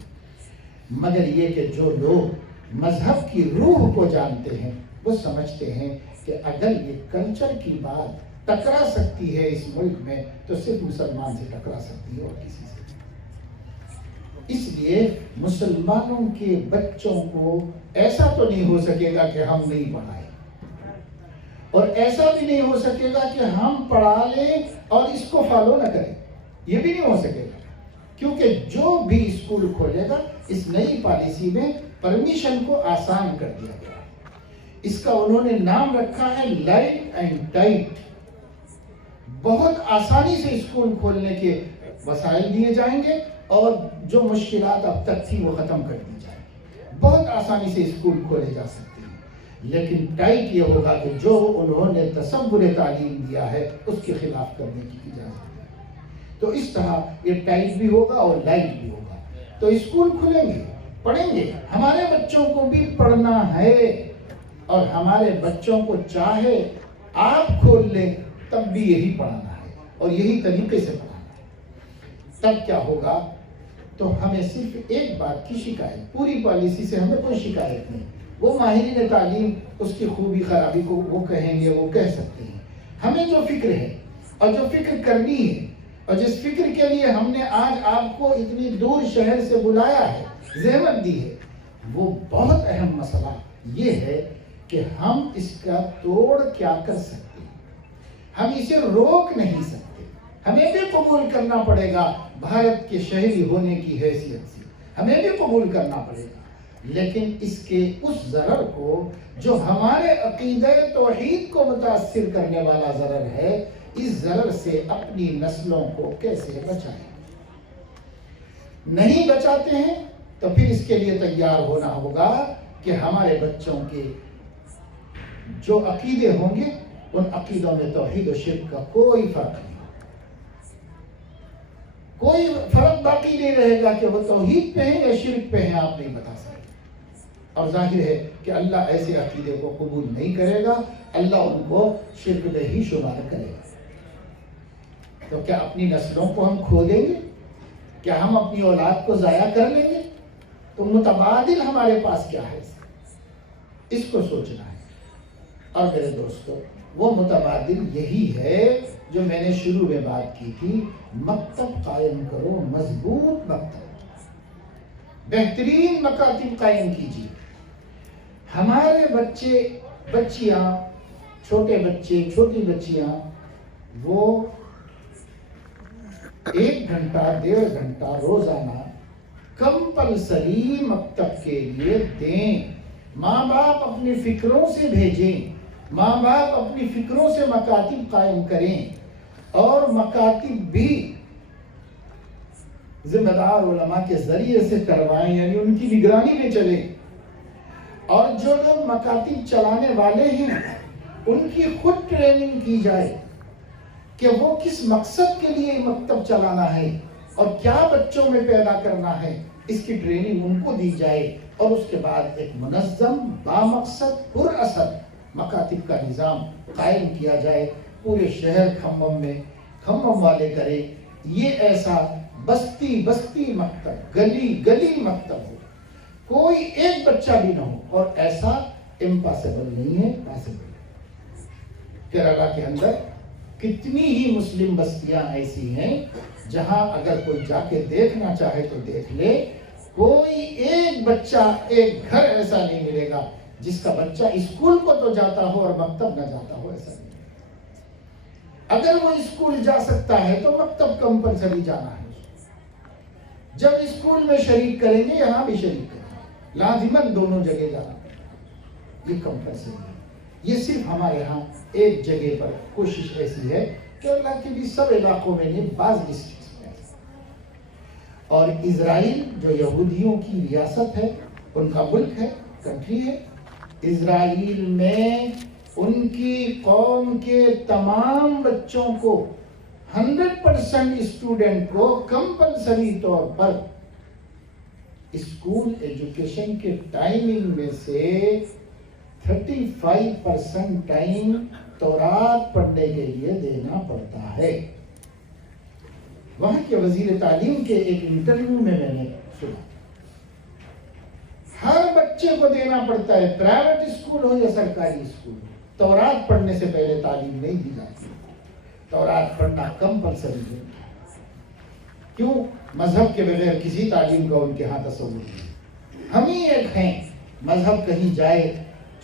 مگر یہ کہ جو لوگ مذہب کی روح کو جانتے ہیں وہ سمجھتے ہیں کہ اگر یہ کلچر کی بات ٹکرا سکتی ہے اس ملک میں تو صرف مسلمان سے ٹکرا سکتی ہے اور کسی سے۔ اس لیے مسلمانوں کے بچوں کو ایسا تو نہیں ہو سکے گا کہ ہم نہیں پڑھائیں، اور ایسا بھی نہیں ہو سکے گا کہ ہم پڑھا لیں اور اس کو فالو نہ کریں، یہ بھی نہیں ہو سکے گا، کیونکہ جو بھی اسکول کھولے گا اس نئی پالیسی میں پرمیشن کو آسان کر دیا گیا ہے۔ اس کا انہوں نے نام رکھا ہے لائٹ اینڈ ٹائٹ۔ بہت آسانی سے اسکول کھولنے کے وسائل دیے جائیں گے اور جو مشکلات اب تک تھی وہ ختم کر دی جائیں گی۔ بہت آسانی سے اسکول کھولے جا سکتے ہیں، لیکن ٹائٹ یہ ہوگا کہ جو انہوں نے تصور تعلیم دیا ہے اس کے خلاف کرنے کی اجازت ہے۔ تو اس طرح یہ ٹائٹ بھی ہوگا اور لائٹ بھی ہوگا۔ تو اسکول کھلیں گے، پڑھیں گے، ہمارے بچوں کو بھی پڑھنا ہے، اور ہمارے بچوں کو چاہے آپ کھول لیں تب بھی یہی پڑھانا ہے اور یہی طریقے سے پڑھانا ہے۔ تب کیا ہوگا؟ تو ہمیں صرف ایک بات کی شکایت، پوری پالیسی سے ہمیں کوئی شکایت نہیں، وہ ماہرین تعلیم اس کی خوبی خرابی کو وہ کہیں گے، وہ کہہ سکتے ہیں۔ ہمیں جو فکر ہے اور جو فکر کرنی ہے اور جس فکر کے لیے ہم نے آج آپ کو اتنی دور شہر سے بلایا ہے، زحمت دی ہے، وہ بہت اہم مسئلہ یہ ہے کہ ہم اس کا توڑ کیا کر سکتے ہیں۔ ہم اسے روک نہیں سکتے، ہمیں بھی قبول کرنا پڑے گا بھارت کے شہری ہونے کی حیثیت سے، ہمیں بھی قبول کرنا پڑے گا، لیکن اس کے اس ضرر کو جو ہمارے عقیدہ توحید کو متاثر کرنے والا ضرر ہے، اس ضرر سے اپنی نسلوں کو کیسے بچائیں۔ نہیں بچاتے ہیں تو پھر اس کے لیے تیار ہونا ہوگا کہ ہمارے بچوں کے جو عقیدے ہوں گے ان عقیدوں میں توحید و شرک کا کوئی فرق نہیں، کوئی فرق باقی نہیں رہے گا کہ وہ توحید پہ ہیں یا شرک پہ ہیں، آپ نہیں بتا سکتے۔ اور ظاہر ہے کہ اللہ ایسے عقیدے کو قبول نہیں کرے گا، اللہ ان کو شرک پہ ہی شمار کرے گا۔ تو کیا اپنی نسلوں کو ہم کھو دیں گے؟ کیا ہم اپنی اولاد کو ضائع کر لیں گے؟ تو متبادل ہمارے پاس کیا ہے؟ اس کو سوچنا ہے۔ اور میرے دوستو، وہ متبادل یہی ہے جو میں نے شروع میں بات کی تھی، مکتب قائم کرو، مضبوط مکتب، بہترین مکاتب قائم کیجیے۔ ہمارے بچے بچیاں، چھوٹے بچے چھوٹی بچیاں، وہ 1 گھنٹہ 1.5 گھنٹہ روزانہ کمپلسری مکتب کے لیے دیں۔ ماں باپ اپنی فکروں سے بھیجیں، ماں باپ اپنی فکروں سے مکاتب قائم کریں، اور مکاتب بھی ذمہ دار علماء کے ذریعے سے کروائیں، یعنی ان کی نگرانی میں چلیں۔ اور جو لوگ مکاتب چلانے والے ہیں ان کی خود ٹریننگ کی جائے کہ وہ کس مقصد کے لیے مکتب چلانا ہے اور کیا بچوں میں پیدا کرنا ہے، اس کی ٹریننگ ان کو دی جائے، اور اس کے بعد ایک منظم، بامقصد، پر اثر مکاتب کا نظام قائم کیا جائے پورے شہر کھمم میں۔ کھمم والے کرے یہ ایسا بستی بستی مکتب، گلی گلی مکتب ہو، کوئی ایک بچہ بھی نہ ہو، اور ایسا امپاسبل نہیں ہے، پاسبل ہے۔ کیرالہ کے اندر کتنی ہی مسلم بستیاں ایسی ہیں جہاں اگر کوئی جا کے دیکھنا چاہے تو دیکھ لے، کوئی ایک بچہ، ایک گھر ایسا نہیں ملے گا جس کا بچہ اسکول کو تو جاتا ہو اور مکتب نہ جاتا ہو، ایسا نہیں۔ اگر وہ اسکول جا سکتا ہے تو مکتب کمپلسری جانا ہے۔ جب اسکول میں شریک کریں گے یہاں بھی شریک کریں گے، لازماً دونوں جگہ جانا، یہ کمپلسری ہے۔ یہ صرف ہمارے ہاں ایک جگہ پر کوشش ایسی ہے کہ اللہ کے بھی سب علاقوں میں نہیں، بعض ڈسٹرکٹس میں۔ اور اسرائیل جو یہودیوں کی ریاست ہے، ان کا ملک ہے، کنٹری ہے، اسرائیل میں ان کی قوم کے تمام بچوں کو 100% اسٹوڈنٹ کو کمپلسری طور پر اسکول ایجوکیشن کے ٹائمنگ میں سے 35% ٹائم تورات پڑھنے کے لیے دینا پڑتا ہے۔ وہاں کے وزیر تعلیم کے ایک انٹرویو میں نے سنا، ہر بچے کو دینا پڑتا ہے، پرائیویٹ اسکول ہو یا سرکاری اسکول ہو، تورات پڑھنے سے پہلے تعلیم نہیں دی جاتی، تورات پڑھنا کمپلسری ہے۔ کیوں؟ مذہب کے بغیر کسی تعلیم کا ان کے ہاں تصور نہیں۔ ہم ہی ایک ہیں، مذہب کہیں جائے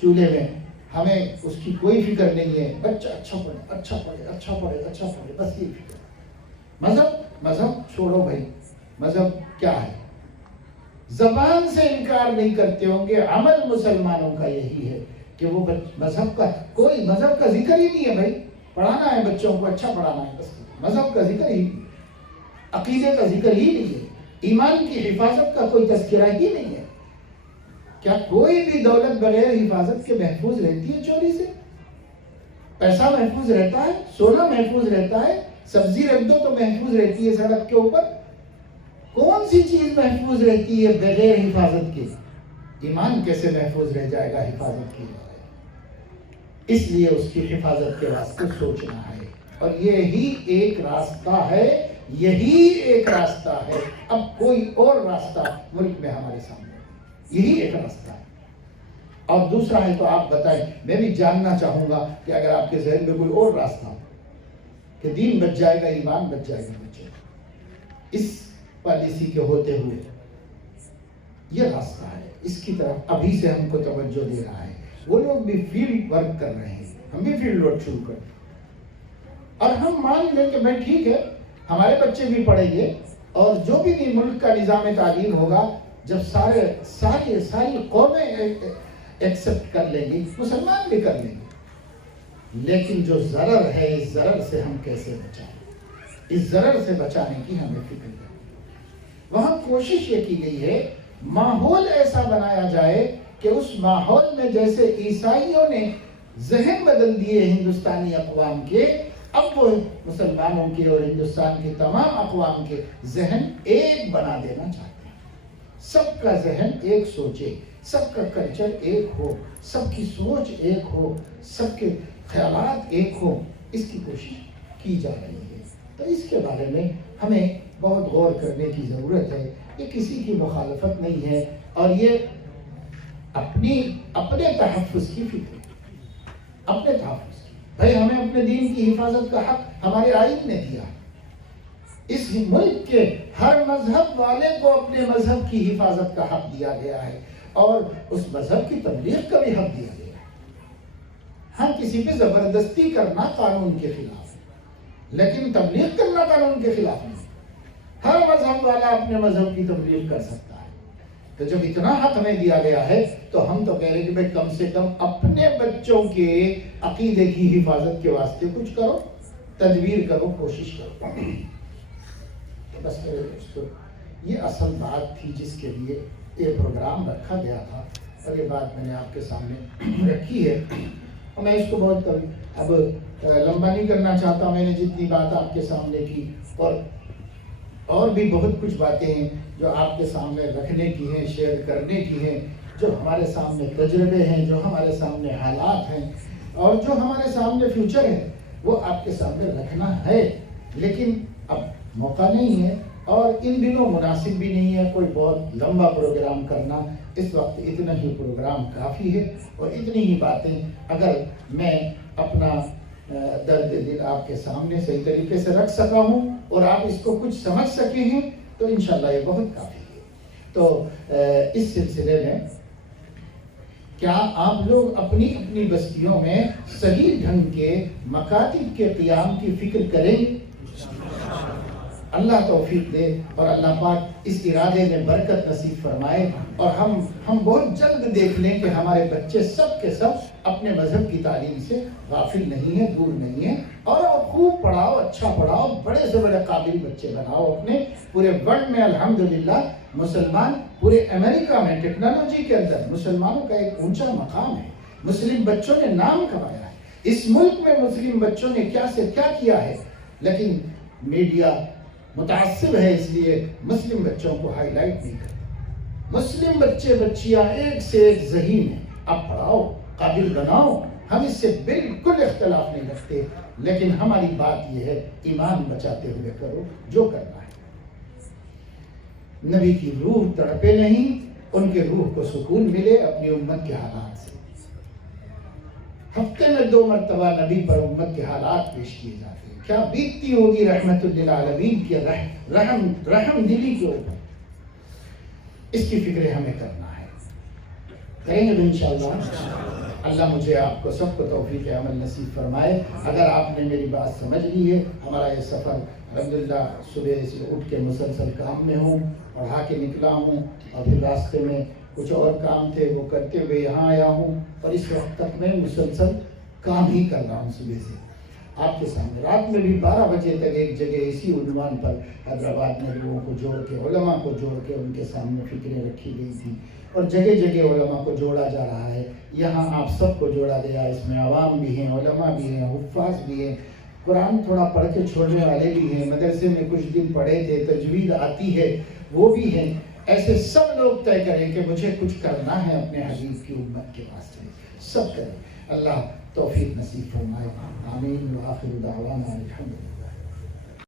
چولہے میں، ہمیں اس کی کوئی فکر نہیں ہے، بچہ اچھا پڑھے اچھا پڑھے اچھا پڑھے اچھا پڑھے، بس یہ فکر۔ مذہب چھوڑو بھائی، مذہب کیا ہے؟ زبان سے انکار نہیں کرتے ہوں گے، عمل مسلمانوں کا یہی ہے کہ وہ مذہب کا کوئی مذہب کا ذکر ہی نہیں ہے بھائی، پڑھانا ہے بچوں کو اچھا پڑھانا ہے، بس مذہب کا ذکر ہی نہیں ہے، عقیدے کا ذکر ہی نہیں ہے، ایمان کی حفاظت کا کوئی تذکرہ ہی نہیں ہے۔ کیا کوئی بھی دولت بغیر حفاظت کے محفوظ رہتی ہے؟ چوری سے پیسہ محفوظ رہتا ہے، سونا محفوظ رہتا ہے، سبزی رکھ دو تو محفوظ رہتی ہے سڑک کے اوپر۔ کون سی چیز محفوظ رہتی ہے بغیر حفاظت کے؟ ایمان کیسے محفوظ رہ جائے گا حفاظت کے بغیر؟ اس لیے اس کی حفاظت کے واسطے سوچنا ہے، اور یہی ایک راستہ ہے، یہی ایک راستہ ہے، اب کوئی اور راستہ ملک میں ہمارے سامنے، یہی ایک راستہ ہے۔ اور دوسرا ہے تو آپ بتائیں، میں بھی جاننا چاہوں گا کہ اگر آپ کے ذہن میں کوئی اور راستہ ہو کہ دین بچ جائے گا، ایمان بچ جائے گا بچے، اس پالیسی کے ہوتے ہوئے یہ راستہ ہے، اس کی طرف ابھی سے ہم کو توجہ دے رہا ہے۔ وہ لوگ بھی فیلڈ ورک کر رہے ہیں، ہم بھی فیلڈ ورک شروع کریں، اور ہم مان لیں کہ بھائی ٹھیک ہے ہمارے بچے بھی پڑھیں گے، اور جو بھی ملک کا نظام تعلیم ہوگا، جب ساری قومیں ایکسپٹ کر لیں گی، مسلمان بھی کر لیں گے، لیکن جو ضرر ہے اس ضرر سے ہم کیسے بچائیں، اس ضرر سے بچانے کی ہمیں فکر ہے۔ وہاں کوشش یہ کی گئی ہے ماحول ایسا بنایا جائے کہ اس ماحول میں جیسے عیسائیوں نے ذہن بدل دیے ہندوستانی اقوام کے، اب وہ مسلمانوں کے اور ہندوستان کے تمام اقوام کے ذہن ایک بنا دینا چاہتے ہیں، سب کا ذہن ایک سوچے، سب کا کلچر ایک ہو، سب کی سوچ ایک ہو، سب کے خیالات ایک ہو، اس کی کوشش کی جا رہی ہے۔ تو اس کے بارے میں ہمیں بہت غور کرنے کی ضرورت ہے، یہ کسی کی مخالفت نہیں ہے، اور یہ اپنے تحفظ کی فکر ہے، اپنے تحفظ کی۔ بھائی ہمیں اپنے دین کی حفاظت کا حق ہمارے آئین نے دیا، اس ملک کے ہر مذہب والے کو اپنے مذہب کی حفاظت کا حق دیا گیا ہے، اور اس مذہب کی تبلیغ کا بھی حق دیا گیا ہے۔ ہاں کسی پہ زبردستی کرنا قانون کے خلاف ہے، لیکن تبلیغ کرنا قانون کے خلاف نہیں۔ ہر مذہب والا اپنے مذہب کی تبلیغ کر سکتا ہے۔ تو جب اتنا حق ہمیں دیا گیا ہے تو ہم تو کہہ رہے ہیں کہ بھائی کم سے کم اپنے بچوں کے عقیدے کی حفاظت کے واسطے کچھ کرو، تدبیر کرو، کوشش کرو۔ تو بس میرے دوستو، یہ اصل بات تھی جس کے لیے یہ پروگرام رکھا گیا تھا، اور یہ بات میں نے آپ کے سامنے رکھی ہے، اور میں اس کو بہت اب لمبا نہیں کرنا چاہتا۔ میں نے جتنی بات آپ کے سامنے کی، اور بھی بہت کچھ باتیں ہیں جو آپ کے سامنے رکھنے کی ہیں، شیئر کرنے کی ہیں، جو ہمارے سامنے تجربے ہیں، جو ہمارے سامنے حالات ہیں، اور جو ہمارے سامنے فیوچر ہے، وہ آپ کے سامنے رکھنا ہے، لیکن اب موقع نہیں ہے، اور ان دنوں مناسب بھی نہیں ہے کوئی بہت لمبا پروگرام کرنا۔ اس وقت اتنا ہی پروگرام کافی ہے، اور اتنی ہی باتیں اگر میں اپنا درد دل آپ کے سامنے صحیح طریقے سے رکھ سکا ہوں اور آپ اس کو کچھ سمجھ سکے ہیں تو انشاءاللہ یہ بہت کافی ہے۔ تو اس سلسلے میں کیا آپ لوگ اپنی اپنی بستیوں میں صحیح ڈھنگ کے مکاتب کے قیام کی فکر کریں گے؟ اللہ توفیق دے، اور اللہ پاک اس ارادے میں برکت نصیب فرمائے، اور ہم بہت جلد دیکھ لیں کہ ہمارے بچے سب کے سب اپنے مذہب کی تعلیم سے غافل نہیں ہیں، دور نہیں ہیں، اور خوب پڑھاؤ، اچھا پڑھاؤ، بڑے سے بڑے قابل بچے بناؤ اپنے پورے ورلڈ میں۔ الحمدللہ مسلمان پورے امریکہ میں ٹیکنالوجی کے اندر مسلمانوں کا ایک اونچا مقام ہے، مسلم بچوں نے نام کمایا ہے، اس ملک میں مسلم بچوں نے کیا سے کیا کیا ہے، لیکن میڈیا متعصب ہے اس لیے مسلم بچوں کو ہائی لائٹ نہیں کرتا۔ مسلم بچے بچیاں ایک سے ایک ذہین ہیں، اب پڑھاؤ، قابل بناؤ، ہم اس سے بالکل اختلاف نہیں رکھتے، لیکن ہماری بات یہ ہے ایمان بچاتے ہوئے کرو جو کرنا ہے۔ نبی کی روح تڑپے نہیں، ان کے روح کو سکون ملے اپنی امت کے حالات سے۔ ہفتے میں 2 مرتبہ نبی پر امت کے حالات پیش کیے جاتے ہیں، کیا بیتتی ہوگی رحمت للعالمین کی رحم دلی کے اوپر، اس کی فکر ہمیں کرنا ہے، کریں گے انشاءاللہ۔ اللہ مجھے آپ کو سب کو توفیق عمل نصیب فرمائے۔ اگر آپ نے میری بات سمجھ لی ہے، ہمارا یہ سفر الحمدللہ صبح سے اٹھ کے مسلسل کام میں ہوں، پڑھا کے نکلا ہوں، اور پھر راستے میں کچھ اور کام تھے وہ کرتے ہوئے یہاں آیا ہوں، اور اس وقت تک میں مسلسل کام ہی کر رہا ہوں صبح سے آپ کے سامنے۔ رات میں بھی 12 بجے تک ایک جگہ اسی عنوان پر حیدرآباد میں لوگوں کو جوڑ کے، علماء کو جوڑ کے ان کے سامنے فکریں رکھی گئی تھی، اور جگہ جگہ علماء کو جوڑا جا رہا ہے۔ یہاں آپ سب کو جوڑا گیا، اس میں عوام بھی ہیں، علماء بھی ہیں، حفاظ بھی ہیں، قرآن تھوڑا پڑھ کے چھوڑنے والے بھی ہیں، مدرسے میں کچھ دن پڑھے تھے، تجوید آتی ہے وہ بھی ہیں۔ ایسے سب لوگ طے کریں کہ مجھے کچھ کرنا ہے اپنے حبیب کی امت کے واسطے، سب کریں۔ اللہ توفیق نصیب فرمائے، آمین۔ وآخر دعوانا الحمدللہ۔